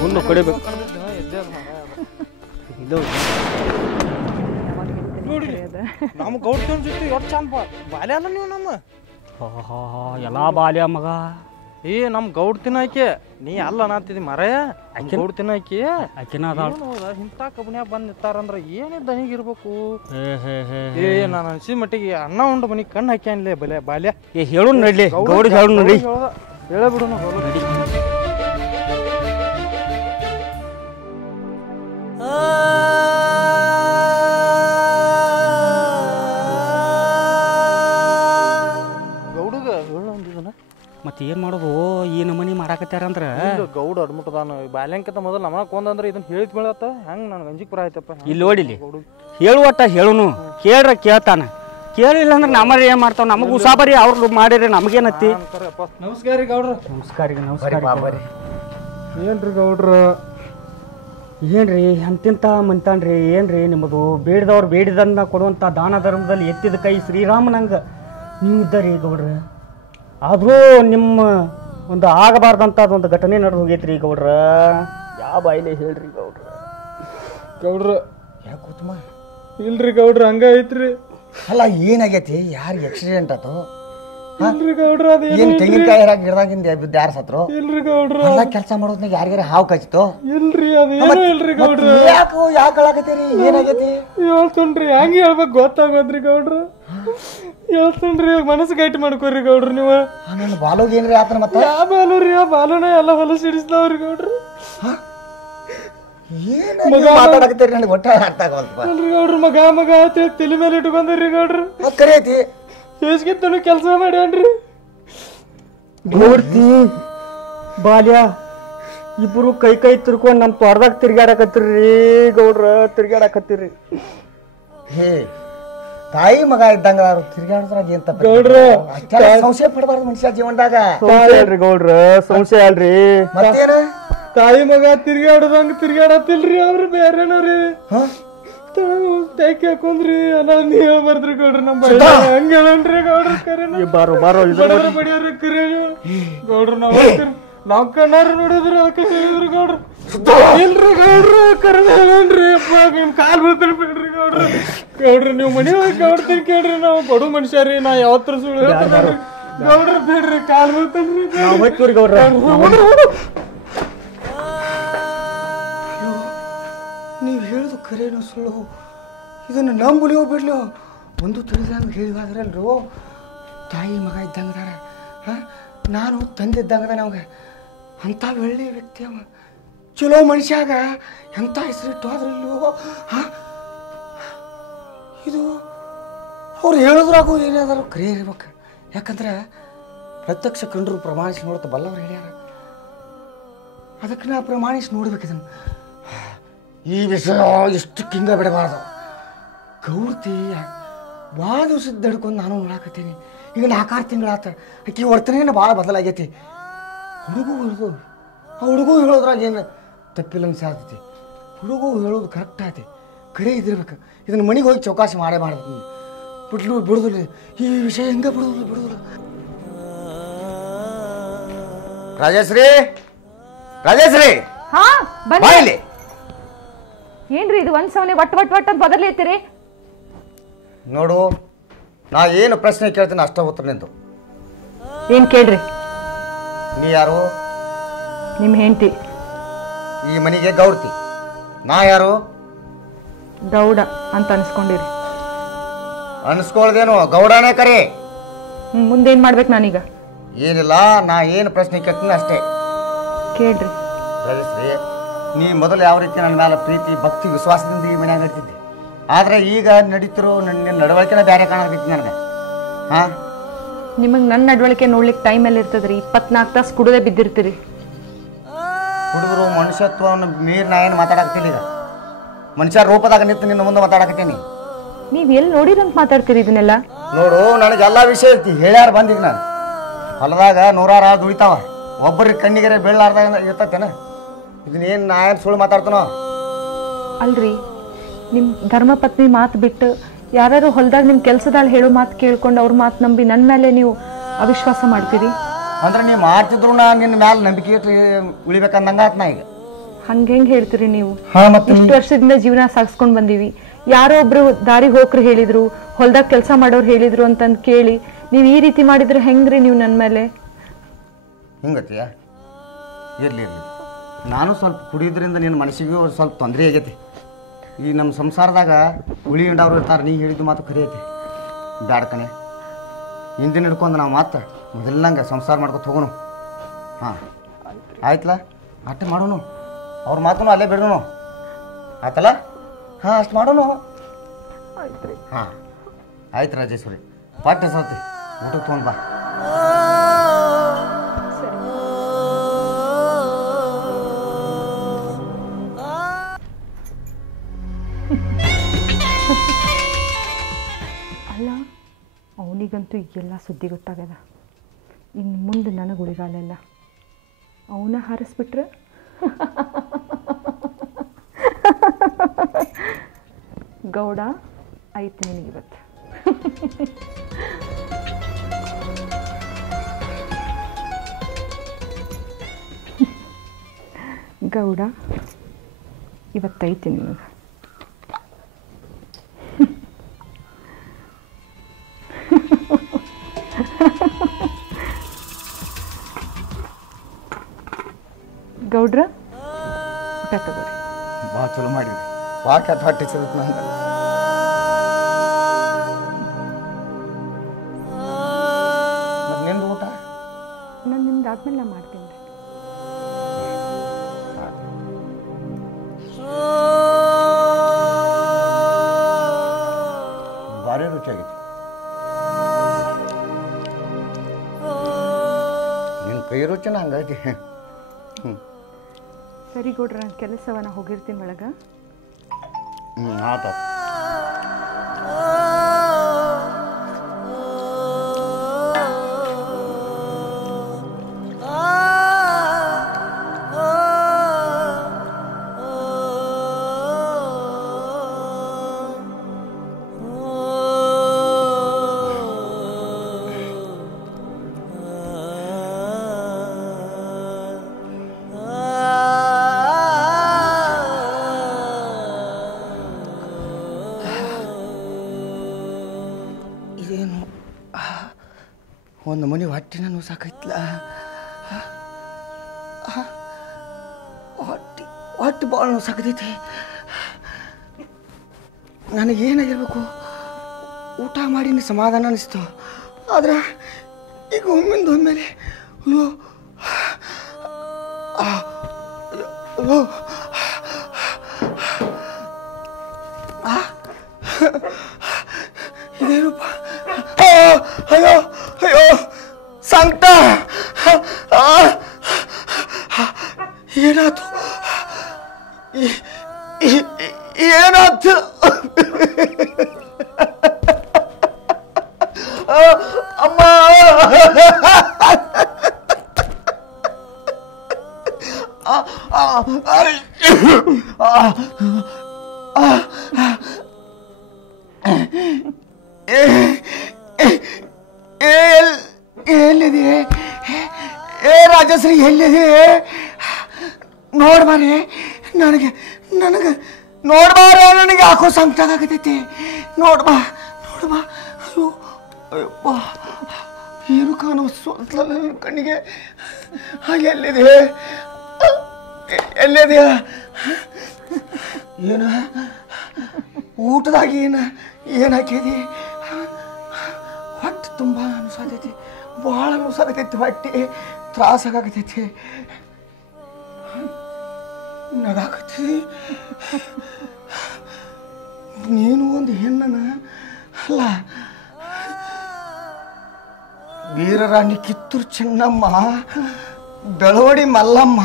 ಹುಲ್ಲು ಕುಡಿಬೇಕು. ನಮ್ಮ ಗೌಡ್ತನ ಜೊತೆ ಎಷ್ಟು ಚಂದ ಬಾಲ್ಯ ಅಲ್ಲ ನೀವು ನಮ್ಮ. ಎಲ್ಲಾ ಬಾಲ್ಯ ಮಗ. ನಮ್ ಗೌಡ್ತಿನ ಆಕೆ ನೀ ಅಲ್ಲ ನಾತಿದಿ ಮರಯ. ಗೌಡ್ತಿನ ಆಕಿ ಆಕಿನ ಇಂಥ ಕಬ್ಬನ್ಯಾಗ ಬಂದ್ ನಿಂತಾರಂದ್ರ ಏನಿದ್ದ ಹೀಗಿರ್ಬೇಕು. ನಾನು ಅನ್ಸಿದ ಮಟ್ಟಿಗೆ ಅನ್ನ ಉಂಡು ಮನಿಗೆ ಕಣ್ಣು ಹಾಕ್ಯಾನ್ಲೇ ಬಲೆ ಬಾಲ್ಯ. ಹೇಳು ನಡ್ಲಿ ಗೌಡ ಹೇಳು ನೋಡಿ. ಹೇಳಬಿಡು ಗೌಡಗ ಹೇಳು ಅಂದಿದನ. ಮತ್ತೆ ಏನ್ ಮಾಡೋದು? ಈ ನಮನಿ ಮಾಡಾಕತ್ತಾರಂದ್ರ ಗೌಡ ಅಡ್ಮಿಟ್ಟದಾನ. ಬಾಲ್ಯಂಕಿಂತ ಮೊದಲು ನಮಗ ಕೊಂದಂದ್ರ ಇದನ್ನ ಹೇಳಿದ್ ಮೇಳತ್ತ ಹೆಂಗ್ ನನ್ಗೆ ಅಂಜಿಕ್ ಪುರ ಆಯ್ತಪ್ಪ. ಇಲ್ಲಿ ನೋಡಿಲಿ ಹೇಳುವಟ್ಟ ಹೇಳುನು ಕೇಳ್ರ ಕೇಳ್ತಾನ. ಕೇಳಿಲ್ಲ ಅಂದ್ರೆ ನಮ್ಮಲ್ಲಿ ಏನು ಮಾಡ್ತಾವ ನಮಗೆ ಉಸಾಬರಿ ಅವ್ರು ಮಾಡಿರಿ ನಮಗೇನತ್ತಿ. ನಮಸ್ಕಾರ ರೀ ಗೌಡ್ರ. ನಮಸ್ಕಾರ ರೀ ನಮಸ್ಕಾರ. ಏನ್ರಿ ಗೌಡ್ರ ಏನ್ರಿ ಅಂತಿಂತ ಮಂತಾನ್ರಿ ಏನ್ರಿ ನಿಮ್ಮದು ಬೇಡಿದವ್ರು ಬೇಡಿದನ್ನ ಕೊಡುವಂಥ ದಾನ ಧರ್ಮದಲ್ಲಿ ಎತ್ತಿದ ಕೈ ಶ್ರೀರಾಮನಂಗೆ ನೀವು ಇದ್ದರಿ ಗೌಡ್ರ. ಆದರೂ ನಿಮ್ಮ ಒಂದು ಆಗಬಾರ್ದಂಥ ಒಂದು ಘಟನೆ ನಡೆದು ಹೋಗೈತ್ರಿ ಗೌಡ್ರ. ಯಾವ ಬಾಯಿಲೆ ಹೇಳ್ರಿ ಗೌಡ್ರ. ಗೌಡ್ರ ಯಾಕೆ ಕೂತಮ್ಮ? ಇಲ್ರಿ ಗೌಡ್ರ ಹಂಗ ಐತ್ರಿ. ಅಲ್ಲ ಏನಾಗೈತಿ? ಯಾರಿಗೆ ಆಕ್ಸಿಡೆಂಟ್ ಆಯ್ತು? ಇಲ್ರಿ ಗೌಡ್ರ ಏನು ತೆಂಗಿನಕಾಯಿ ಹಾಕಿ ಗಿಡದಾಗಿಂದ ಬಿದ್ದು ಯಾರು ಸತ್ರು? ಇಲ್ರಿ ಗೌಡ್ರ ಎಲ್ಲ ಕೆಲಸ ಮಾಡೋದ್ನಾಗ ಯಾರಿಗಾರ ಹಾವು ಕಚ್ಚಿತು? ಇಲ್ರಿ ಅದೇನು ಇಲ್ರಿ ಗೌಡ್ರ. ಯಾಕೆ ಹೇಳಕತ್ತೀರಿ? ಏನಾಗೈತಿ ಹೇಳ್ತನ್ರಿ. ಹೆಂಗೆ ಹೇಳ್ಬೇಕು ಗೊತ್ತಾಗೋದ್ರಿ ಗೌಡ್ರ. ಹೇಳ್ತನ್ರಿ ಮನಸ್ಸು ಗಟ್ಟಿ ಮಾಡ್ಕೋರಿ ಗೌಡ್ರ ನೀವು. ನನ್ನ ಬಾಲೋಗಿ ಏನ್ರಿ ಆತನ ಮತ್ತೆ? ಯಾವ ಬಾಲು ರೀ? ಆ ಬಾಲುನ ಎಲ್ಲ ಹೊಲಸು ಹಿಡಿಸ್ತಾವ್ರಿ ಗೌಡ್ರ. ಮಾತಾಡಕತ್ತೀರಿ? ನನಗೆ ಒಟ್ಟ ಅರ್ಥ ಆಗವಲ್ತು. ಅಲ್ರಿ ಗೌಡ್ರ ಮಗ ಮಗ ತಲೆ ಮೇಲೆ ಇಟ್ಕೊಂಡ್ರಿ ಗೌಡ್ರ. ಕರೆ ಐತಿ ಹೇಸ್ಗಿತ್ತನು ಕೆಲಸ ಮಾಡ್ಯಾನ್ರಿ. ನೋಡ್ತಿ ಬಾಲ್ಯ ಇಬ್ರು ಕೈ ಕೈ ತಿರ್ಕೊಂಡು ನಮ್ಮ ತೋಟದಾಗ ತಿರ್ಗಾಡಕತ್ತೀರಿ ಗೌಡ್ರ. ತಿರ್ಗಾಡಕತ್ತೀರಿ. ಹೇ ತಾಯಿ ಮಗ ಇದ್ದಂಗ ತಿರ್ಗಾಡೋದ್ರಾಗ ಏನ್ ತಪ್ಪ ಗೌಡ್ರ? ಸಂಶಯ ಪಡಬಾರ್ದು ಮನುಷ್ಯ ಜೀವನದಾಗ. ಸಂಶಯ ಅಲ್ರಿ ಗೌಡ್ರ, ಸಂಶಯ ಅಲ್ರಿ. ಮತ್ತೇನ? ತಾಯಿ ಮಗ ತಿರ್ಗಾಡೋದಂಗ ತಿರ್ಗಾಡತ್ತಿಲ್ರಿ ಅವ್ರು ಬೇರೆನವ್ರಿ. ತೈಕಿ ಹಾಕೊಂಡ್ರಿ ಅಲ್ಲ ನೀ ಹೇಳ್ಬಾರ್ದ್ರಿ ಗೌಡ್ರ. ನಮ್ಮ ಹಂಗ ಹೇಳನ್ರಿ ಗೌಡ್ರ. ಕರೆನ ಬಾರೋ ಬಾರೋ ಬಡಿಯೋರಿ ಕರೆ ಗೌಡ್ರ. ನಾವ್ ಕಣ್ಣಾರ ನೋಡಿದ್ರಿ ಅದಕ್ಕೆ ಹೇಳಿದ್ರಿ ಗೌಡ್ರ. ಇಲ್ರಿ ಗೌಡ್ರ ಕರೆ ಹೇಳನ್ರಿ. ಅಪ್ಪ ನಿಮ್ ಕಾಲ್ ಬೀಳ್ತಾನೆ ಬಿಡ್ರಿ ಗೌಡ್ರ. ಗೌಡ್ರ ನೀವು ಮನೆ ಹೋಗಿ ಗೌಡ್ತೀನಿ ಕೇಳ್ರಿ. ನಾವು ಬಡು ಮನುಷ್ಯ ರೀ. ನಾ ಯಾವತ್ತರ ಸುಳ್ಳು ಹೇಳ್ತಾನೆ ಗೌಡ್ರ. ಬಿಡ್ರಿ ಕಾಲ್ ಬೀಳ್ತಾನ್ರಿ. ಹೋಯ್ತವ್ರಿ ಗೌಡ್ರ. ನೀವು ಹೇಳುದು ಖರೇನೋ ಸುಳ್ಳು? ಇದನ್ನು ನಂಬಲಿಯೋ ಬಿಡ್ಲಿಯೋ ಒಂದು ತಿಳಿದಂಗೆ ಹೇಳಿದಾದ್ರಲ್ರು. ತಾಯಿ ಮಗ ಇದ್ದಂಗದಾರ. ನಾನು ತಂದೆ ಇದ್ದಂಗದ ನಮ್ಗೆ. ಅಂಥ ಒಳ್ಳೆ ವ್ಯಕ್ತಿ ಅವ, ಚಲೋ ಮನುಷ್ಯಾಗ ಎಂಥ ಹೆಸರಿಟ್ಟು ಆದ್ರಲ್ಲೋ. ಇದು ಅವ್ರು ಹೇಳೋದ್ರಾಗೂ ಏನಾದರೂ ಖರೆ ಇರ್ಬೇಕು. ಯಾಕಂದ್ರೆ ಪ್ರತ್ಯಕ್ಷ ಕಂಡ್ರು ಪ್ರಮಾಣಿಸಿ ನೋಡ್ತಾ ಬಲ್ಲವ್ರು ಹೇಳ್ಯಾರ. ಅದಕ್ಕೆ ನಾ ಪ್ರಮಾಣಿಸಿ ನೋಡ್ಬೇಕು ಇದನ್ನು. ಈ ವಿಷಯ ಎಷ್ಟು ಕಿಂಗ ಬಿಡಬಾರ್ದು. ಗೌಡ್ತಿ ಭಾಳ ದಿವ್ಸದ ಹಿಡ್ಕೊಂಡು ನಾನು ನೋಡಾಕತ್ತೀನಿ. ಈಗ 4-6 ತಿಂಗಳಾತ. ಆಕೆ ವರ್ತನೆಯನ್ನು ಭಾಳ ಬದಲಾಗೈತಿ. ಹುಡುಗು ಹೇಳೋದು ಆ ಹುಡುಗು ಹೇಳೋದ್ರಾಗ ಏನು ತಪ್ಪಿಲ್ಲ ಅನ್ಸಾತೈತಿ. ಹುಡುಗು ಹೇಳೋದು ಕರೆಕ್ಟ್ ಆಯ್ತಿ, ಖರೆ ಇದಿರ್ಬೇಕು. ಇದನ್ನು ಮನೆಗೆ ಹೋಗಿ ಚೌಕಾಸಿ ಮಾಡೇ ಮಾಡ್ತೀನಿ. ಬಿಡುದಿಲ್ಲ ಈ ವಿಷಯ. ಹೆಂಗೆ ಬಿಡುದಿಲ್ಲ. ರಾಜೇಶ್ರೀ ಹಾ ಬಾಯಿಲಿ. ಏನ್ರಿ ಇದು ಒಂದ್ ಸವನೆ ಒಟ್ ಒಟ್ ಒಟ್ ಅಂತ ಬದಲೇತೀರಿ? ನೋಡು, ನಾ ಏನು ಪ್ರಶ್ನೆ ಕೇಳ್ತೀನಿ ಅಷ್ಟ ಉತ್ತರ ನಿಂದು. ಏನ್ ಕೇಳ್ರಿ? ನೀ ಯಾರು? ನಿಮ್ ಹೆಂಡತಿ. ಈ ಮನೆಗೆ ಗೌಡ್ತಿ. ನಾ ಯಾರು? ಗೌಡ ಅಂತ ಅನ್ಸ್ಕೊಂಡಿರಿ. ಅನ್ಸ್ಕೊಳ್ದೇನು? ಗೌಡನೇ ಕರೆ. ಮುಂದೇನ್ ಮಾಡ್ಬೇಕು ನಾನೀಗ? ಏನಿಲ್ಲ, ನಾ ಏನು ಪ್ರಶ್ನೆ ಕೇಳ್ತೀನಿ ಅಷ್ಟೇ ಕೇಳ್ರಿ. ರಾಜೇಶ್ರೀ, ನೀ ಮೊದಲು ಯಾವ ರೀತಿ ನನ್ನ ಮೇಲೆ ಪ್ರೀತಿ ಭಕ್ತಿ ವಿಶ್ವಾಸದಿಂದ ಈ ಮನ್ಯಾಗ ನಡೀತಿದ್ದೆ. ಆದರೆ ಈಗ ನಡೀತಿರೋ ನನ್ನ ನಡವಳಿಕೆನ ಬೇರೆ ಕಾಣಕತ್ತೈತಿ ನನಗೆ. ನಿಮಗೆ ನನ್ನ ನಡವಳಿಕೆ ನೋಡ್ಲಿಕ್ಕೆ ಟೈಮ್ ಎಲ್ಲ ಇರ್ತದ್ರಿ. 24 ತಾಸು ಕುಡದೆ ಬಿದ್ದಿರ್ತೀರಿ. ಹುಡುಗರು ಮನುಷ್ಯತ್ವವನ್ನು ಮೀರಿ ನಾ ಏನು ಮಾತಾಡಕತ್ತೀನಿ. ಈಗ ಮನುಷ್ಯ ರೂಪದಾಗ ನಿಂತು ನಿನ್ನ ಮುಂದೆ ಮಾತಾಡಕತ್ತೀನಿ. ನೀವು ಎಲ್ಲಿ ನೋಡಿರಂತ ಮಾತಾಡ್ತೀರಿ ಇದನ್ನೆಲ್ಲ? ನೋಡು, ನನಗೆಲ್ಲ ವಿಷಯ ಐತಿ ಹೇಳ್ಯಾರ ಬಂದೀಗ. ನಾನು ಹೊಲದಾಗ 100 ಆಳು ದುಡಿತಾವ. ಒಬ್ಬರಿಗೆ ಕಣ್ಣಿಗೆರೆ ಬೀಳಲಾರ್ದಾಗ ಇರ್ತತೇನ? ಇದನ್ನೇನು ನಾ ಏನು ಸುಳ್ಳು ಮಾತಾಡ್ತಾನೋ? ಅಲ್ರಿ, ನಿಮ್ಮ ಧರ್ಮಪತ್ನಿ ಮಾತು ಬಿಟ್ಟು ಯಾರು ಹೊಲದಾಗ ನಿಮ್ಮ ಕೆಲಸದಾಳು ಹೇಳೋ ಮಾತು ಕೇಳ್ಕೊಂಡು ಅವ್ರ ಮಾತು ನಂಬಿ ನನ್ನ ಮೇಲೆ ನೀವು ಅವಿಶ್ವಾಸ ಮಾಡ್ತೀರಿ. ಅಂದ್ರೆ ನೀವು ಮಾಡ್ತಿದ್ರು ನಾ ನಿನ್ನ ಮ್ಯಾಲೆ ನಂಬಿಕೆ ಇಟ್ಟು ಉಳಿಬೇಕಂದಂಗಾತ್ ನಾ ಈಗ. ಹಂಗೆ ಹೆಂಗೆ ಹೇಳ್ತೀರಿ ನೀವು? ಮತ್ತೆ ಇಷ್ಟು ವರ್ಷದಿಂದ ಜೀವನ ಸಾಗಿಸ್ಕೊಂಡು ಬಂದೀವಿ. ಯಾರೋ ಒಬ್ರು ದಾರಿ ಹೋಕ್ರು ಹೇಳಿದ್ರು, ಹೊಲದಾಗ ಕೆಲಸ ಮಾಡೋರು ಹೇಳಿದ್ರು ಅಂತಂದು ಕೇಳಿ ನೀವು ಈ ರೀತಿ ಮಾಡಿದ್ರೆ ಹೆಂಗ್ರಿ ನೀವು ನನ್ನ ಮೇಲೆ? ಹಿಂಗತ್ತೀಯ? ಇರಲಿ ನಾನು ಸ್ವಲ್ಪ ಕುಡಿಯೋದ್ರಿಂದ ನಿನ್ನ ಮನಸ್ಸಿಗೂ ಸ್ವಲ್ಪ ತೊಂದರೆ ಆಗೈತಿ. ಈ ನಮ್ಮ ಸಂಸಾರದಾಗ ಉಳಿ ಹಿಂಡವ್ರು ಇರ್ತಾರೆ. ನೀ ಹೇಳಿದ್ದು ಮಾತು ಖರೆ ಐತಿ. ಬ್ಯಾಡ್ಕನೆ ಹಿಂದಿನ ಹಿಡ್ಕೊಂಡು ನಾವು ಮಾತು ಮೊದಲಂಗೆ ಸಂಸಾರ ಮಾಡ್ಕೊತ ಹೋಗೋಣ. ಹಾಂ ಆಯ್ತಲ್ಲ, ಅಷ್ಟೇ ಮಾಡೋನು. ಅವ್ರ ಮಾತನು ಅಲ್ಲೇ ಬಿಡೋನು. ಆಯ್ತಲ್ಲ? ಹಾಂ, ಅಷ್ಟು ಮಾಡೋನು. ಹಾಂ ಆಯ್ತು ರಾಜೇಶ್ವರಿ. ಪಾಠ ಸೌತಿ ಊಟಕ್ಕೆ ತೊಗೊಂಡು ಬಾ. ಅಲ್ಲ, ಈಗಂತೂ ಎಲ್ಲ ಸುದ್ದಿ ಗೊತ್ತಾಗದ. ಇನ್ನು ಮುಂದೆ ನನಗೆ ಉಳಿಗಾಲೆಲ್ಲ ಅವನ್ನ ಹಾರಿಸ್ಬಿಟ್ರೆ ಗೌಡ ಆಯ್ತು ನಿನಗಿವತ್ತು. ಗೌಡ ಇವತ್ತೈತಿ ನಿನಗೆ. ಗೌಡ್ರ ಊಟ ತಗೋರಿ. ಭಾಳ ಚಲೋ ಮಾಡಿರಿ. ಭಾಳ ಕೆಟ್ಟ ಹೊಟ್ಟೆ ಸಿಗುತ್ತೆ ನಂಗೆ. ಮತ್ತು ನಿಂದು ಊಟ? ನಾನು ನಿಮ್ದು ಆದ್ಮೇಲೆ ನಾನು ಮಾಡ್ತೀನಿ ರೀ. ಭಾರಿ ರುಚಿಯಾಗಿತ್ತು. ನಿನ್ನ ಕೈ ರುಚಿನ ಹಂಗೈತಿ. ಸರಿ ಗೌಡ್ರ, ನಾನು ಕೆಲಸವ ನಾ ಹೋಗಿರ್ತೀನಿ ಒಳಗೆ. ಆತ. ಇದೇನು ಒಂದು ಮನೆ ಹೊಟ್ಟೆನ ಸಾಕೈತ್ಲ. ಹೊಟ್ಟೆ ಭಾಳ ಸಾಕತೈತಿ. ನನಗೇನಾಗಿರ್ಬೇಕು? ಊಟ ಮಾಡಿ ಸಮಾಧಾನ ಅನಿಸ್ತು. ಆದ್ರೆ ಈಗ ಒಮ್ಮೆಲೆ ಅಯ್ಯೋ ಅಯ್ಯೋ ಇದೇನಪ್ಪ? ಅಯ್ಯೋ ಅಯ್ಯೋ ಸಂಕಟ! ಏನಾಯ್ತು? ಏನಾಯ್ತು? ಅಮ್ಮ! ಎಲ್ಲಿದೆ? ರಾಜಶ್ರೀ ಎಲ್ಲಿದೆ? ನೋಡ್ಬಾರೆ ನನಗೆ ನೋಡ್ಬಾರೆ. ನನಗೆ ಯಾಕೋ ಸಂಕಟ ಆಗತೈತಿ. ನೋಡ್ಬಾ. ಅಯ್ಯೋ ಅಯ್ಯಪ್ಪ, ಏನು ಕಾಣಿಸಲ್ಲ ನನ್ನ ಕಣ್ಣಿಗೆ. ಎಲ್ಲಿದೆ? ಏನ ಊಟದಾಗ ಏನು ಹಾಕಿದಿ? ಹೊಟ್ಟೆ ತುಂಬ ಅನ್ಸಾತೈತಿ. ಭಾಳ ಅನ್ಸಾಕತೈತಿ. ಹೊಟ್ಟೆ ತ್ರಾಸಾಗತೈತಿ. ನಗಾಕತ್ತಿ. ನೀನು ಒಂದು ಹೆಣ್ಣನ ಅಲ್ಲ, ವೀರರಾಣಿ ಕಿತ್ತೂರು ಚೆನ್ನಮ್ಮ, ಬೆಳವಡಿ ಮಲ್ಲಮ್ಮ,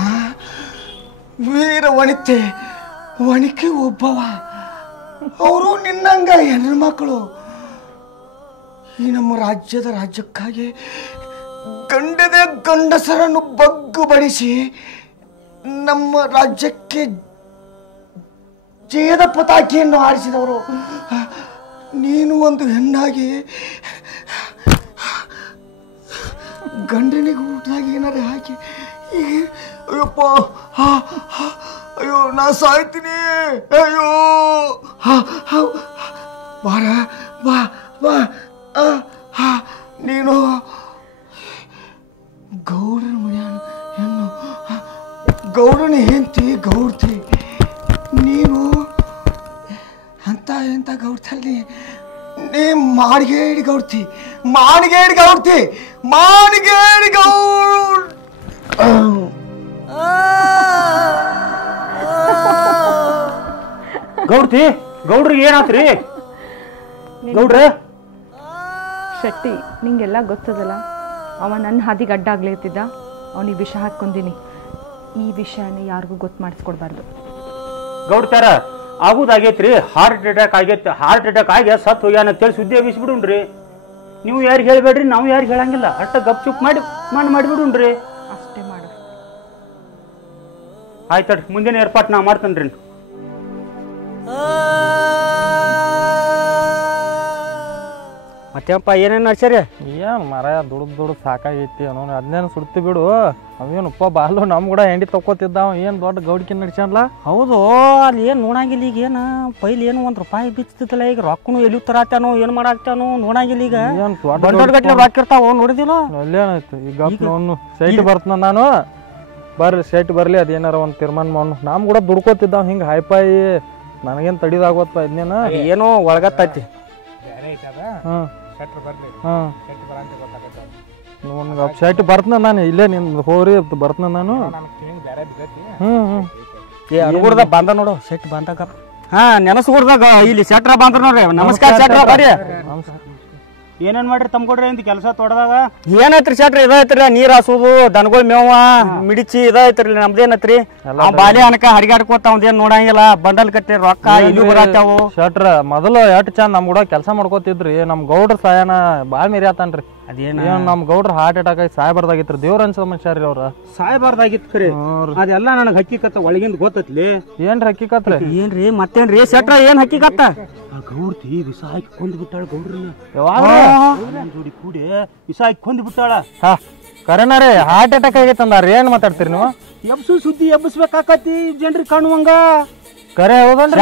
ವೀರ ವಣಿಕೆ ಒಬ್ಬವ. ಅವರು ನಿನ್ನಂಗ ಹೆಣ್ಣು ಮಕ್ಕಳು. ಈ ನಮ್ಮ ರಾಜ್ಯಕ್ಕಾಗಿ ಗಂಡಸರನ್ನು ಬಗ್ಗು ಬಡಿಸಿ ನಮ್ಮ ರಾಜ್ಯಕ್ಕೆ ಜಯದ ಪತಾಕೆಯನ್ನು ಹಾರಿಸಿದವರು. ನೀನು ಒಂದು ಹೆಣ್ಣಾಗಿ ಗಂಡನಿಗೆ ಊಟದಾಗಿ ಏನಾರು ಹಾಕಿ ಈಗ ಅಯ್ಯಪ್ಪ, ಅಯ್ಯೋ ನಾ ಸಾಯ್ತೀನಿ. ಅಯ್ಯೋ ಬಾರ ಬಾ ಬಾ. ನೀನು ಗೌಡನ ಮನೆಯ ಹೆಣ್ಣು, ಗೌಡನ ಹೆಂಡತಿ ಗೌಡ್ತಿ. ನೀನು ಎಂತ ಗೌಡ್ತಲ್ಲಿ ನೀ ಮಾಣಿಗೇಡಿ ಗೌಡ್ತಿ. ಗೌಡ್ರಿಗೆ ಏನಾತ್ರಿ? ಗೌಡ್ರ ಶೆಟ್ಟಿ, ನಿಂಗೆಲ್ಲ ಗೊತ್ತದಲ್ಲ, ಅವ ನನ್ನ ಹಾದಿಗೆ ಅಡ್ಡಾಗ್ಲಿರ್ತಿದ್ದ. ಅವನಿಗೆ ವಿಷ ಹಾಕ್ಕೊಂದಿನಿ. ಈ ವಿಷಯನ ಯಾರಿಗೂ ಗೊತ್ತು ಮಾಡಿಸ್ಕೊಡ್ಬಾರ್ದು. ಗೌಡ್ತಾರ ಆಗುದಾಗೈತ್ರಿ. ಹಾರ್ಟ್ ಅಟ್ಯಾಕ್ ಆಗೈತಿ. ಹಾರ್ಟ್ ಅಟ್ಯಾಕ್ ಆಗಿ ಸತ್ತು ಹೋಗ್ಯಾನ ಅಂತೇಳಿ ಸುದ್ದಿ ಎಬ್ಬಿಸ್ಬಿಡುನ್ರಿ. ನೀವು ಯಾರಿಗೆ ಹೇಳ್ಬೇಡ್ರಿ, ನಾವು ಯಾರಿಗೆ ಹೇಳಂಗಿಲ್ಲ. ಅಟ್ಟ ಗಪ್ ಚುಪ್ ಮಾಡಿ ಮಾಡಿಬಿಡುನ್ರಿ. ಅಷ್ಟೇ ಮಾಡು. ಆಯ್ತಡ್ರಿ, ಮುಂದಿನ ಏರ್ಪಾಟ್ ನಾ ಮಾಡ್ತೇನ್ರಿ. ಮತ್ತೆಪ್ಪ ಏನೇನು ನಡ್ಸರಿ? ಏನು ಮರ ದುಡ್ದು ಸಾಕಾಗೈತಿ ಅನ್ನೋ ಅದನ್ನೇನು ಸುಡ್ತಿ ಬಿಡು. ಅವೇನಪ್ಪ ಬಾಲು ನಮ್ಮ ಕೂಡ ಹೆಂಡಿ ತಕ್ಕೋತಿದ್ದ, ಏನು ದೊಡ್ಡ ಗೌಡಿಕೆ ನಡ್ಸ್ಯಾನ್ಲ. ಹೌದು, ಅಲ್ಲಿ ಏನು ನೋಡಂಗಿಲ್ಲ ಈಗ. ಏನು ಪೈಲ್ ಏನು ₹1 ಬಿತ್ತಿತ್ತಲ್ಲ, ಈಗ ರೊಕ್ಕನು ಎಲ್ಲಿ ತರಾತಾನೋ ಏನು ಮಾಡಾಕ್ತಾನೋ ನೋಡಂಗಿಲ್ಲ. ಈಗ ಏನು ದೊಡ್ಡ ಗಟ್ಲೆ ರೊಕ್ಕ ಇರ್ತಾವ ನೋಡಿದಿಲ್ಲ. ಅಲ್ಲೇನಾಯ್ತು ಈಗ ಅವನು ಸೈಟ್ ಬರ್ತನ ನಾನು ಬರ್ರಿ ಸೈಟ್ ಬರಲಿ, ಅದೇನಾರ ಒಂದು ತೀರ್ಮಾನ ಮಾಡೋಣ. ನಮ್ಮ ಕೂಡ ದುಡ್ಕೋತಿದ್ದ ಹಿಂಗೆ ಹೈಪಾಯಿ, ನನಗೇನು ತಡಿದಾಗೋತ್ಪ ಇದನ್ನೇನ. ಏನೋ ಒಳಗತ್ತೈತಿ. ಹಾಂ ಹಾಂ ಸೈಟ್ ಬರ್ತನ ನಾನು, ಇಲ್ಲೇ ನಿನ್ ಹೋರಿ ಬರ್ತನ ನಾನು. ಅನುಗುಡ್ದಾಗ ಬಂದ ನೋಡು, ಸೆಟ್ ಬಂದಾಗ. ಹಾ, ನೆನಸ್ಗುಡ್ದಾಗ ಇಲ್ಲಿ ಸೆಟ್ರ ಬಂದ್ರ ನೋಡ್ರಿ. ನಮಸ್ಕಾರ ಸೆಟ್ರ, ಬರ್ರಿ. ಏನೇನ್ ಮಾಡ್ರಿ ತಮ್ಕೊಡ್ರಿ ಇಂತ ಕೆಲಸ ತೊಡದಾಗ? ಏನೈತ್ರಿ ಸೆಟ್ರ? ಇದೈತ್ರಿ ನೀರ್ ಹಾಸೋದು, ದನಗಳ ಮೇವ ಮಿಡಿಚಿ ಇದೈತ್ರಿ. ನಮ್ದೇನತ್ರಿ ಬಾಲಿ ಅನಕ ಹರಿಗಾಡ್ಕೋತ ಅವ್ದೇನ್ ನೋಡಂಗಿಲ್ಲ. ಬಂಡಲ್ ಕಟ್ಟಿ ರೊಕ್ಕ ಇಲ್ಲಿ ಬರತ್ತಾವು. ಶೆಟ್ರ ಮೊದಲು ಎಷ್ಟ್ ಚಂದ ನಮ್ ಕೂಡ ಕೆಲಸ ಮಾಡ್ಕೋತಿದ್ರಿ. ನಮ್ ಗೌಡ್ರ ಸಾಯನ ಬಾಳ್ ಮೇರಿ ಆತನ್ರಿ. ಅದೇನ ನಮ್ ಗೌಡ್ರ ಹಾರ್ಟ್ ಅಟ್ಯಾಕ್ ಆಗಿ ಸಾಯ್ಬಾರ್ದಾಗಿತ್ರಿ. ದೇವ್ರ ಅನ್ಸೋ ಮನುಷ್ಯರಿ ಅವ್ರ. ಸಾಯ್ಬಾರ್ದಾಗಿತ್ತು ಖರೆ, ಅದೆಲ್ಲ ನನಗೆ ಹಕ್ಕಿಕತ್ತ ಒಳಗಿಂದ ಗೊತ್ತತ್ಲಿ. ಏನ್ರಿ ಹಕ್ಕಿಕತ್ರಿ? ಏನ್ರಿ ಮತ್ತೇನ್ರಿ ಸೆಟ್ರ? ಏನ್ ಹಕ್ಕಿಕತ್ತ? ಗೌಡ್ತಿ ವಿಷ ಹಾಕಿ ಕೊಂದ್ ಬಿಟ್ಟಾಳ ಗೌಡ್ರನ್ನ. ಜೋಡಿ ಕೂಡಿ ವಿಷ ಹಾಕಿ ಕೊಂದ್ ಬಿಟ್ಟಾಳ. ಹಾ ಕರೆನಾರೇ, ಹಾರ್ಟ್ ಅಟ್ಯಾಕ್ ಆಗೈತಂದಾರ. ಏನ್ ಮಾತಾಡ್ತೀರಿ ನೀವು? ಎಬ್ಸು ಸುದ್ದಿ ಎಬ್ಬಿಸ್ಬೇಕಾಕತಿ ಜನರಿಗೆ ಕಾಣುವಂಗ. ಕರೆ ಹೌದನ್ರಿ?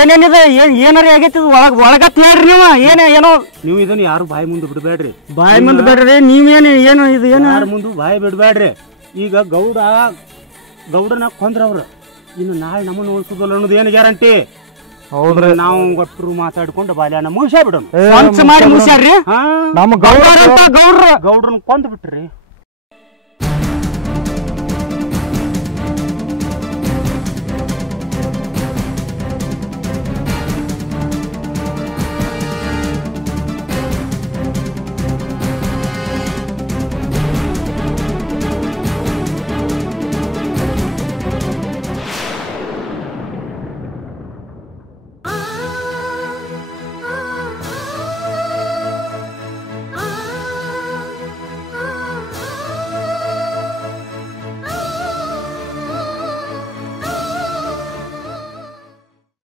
ಏನೇನಿದೆ? ಏನಾರ ಆಗೈತಿ ಒಳಗತ್ ಹೇಳ್ರಿ ನೀವು. ಏನೋ ನೀವು ಇದನ್ನ ಯಾರು ಬಾಯಿ ಮುಂದೆ ಬಿಡಬೇಡ್ರಿ. ಬಾಯಿ ಮುಂದೆ ಬೇಡ್ರಿ. ನೀವೇನು ಏನು ಇದು ಏನು ಯಾರ ಮುಂದೆ ಬಾಯಿ ಬಿಡಬೇಡ್ರಿ. ಈಗ ಗೌಡನ ಕೊಂದ್ರವ್ರು, ಇನ್ನು ನಾಳೆ ನಮ್ಮನ್ನ ಉಳಿಸೋದಲ್ಲ ಅನ್ನೋದು ಏನು ಗ್ಯಾರಂಟಿ? ಹೌದ್ರಿ. ನಾವು ಒಟ್ಟರು ಮಾತಾಡ್ಕೊಂಡು ಬಾಲ್ಯಾನ ಮುಗಿಸೇ ಬಿಡೋಣ. ಮಾಡಿ ಮುಗಿಸ್ಯಾರ್ರಿ. ನಮ್ಮ ಗೌಡ್ರ ಗೌಡ್ರ ಗೌಡ್ರನ್ನ ಕೊಂದ್ ಬಿಟ್ರಿ.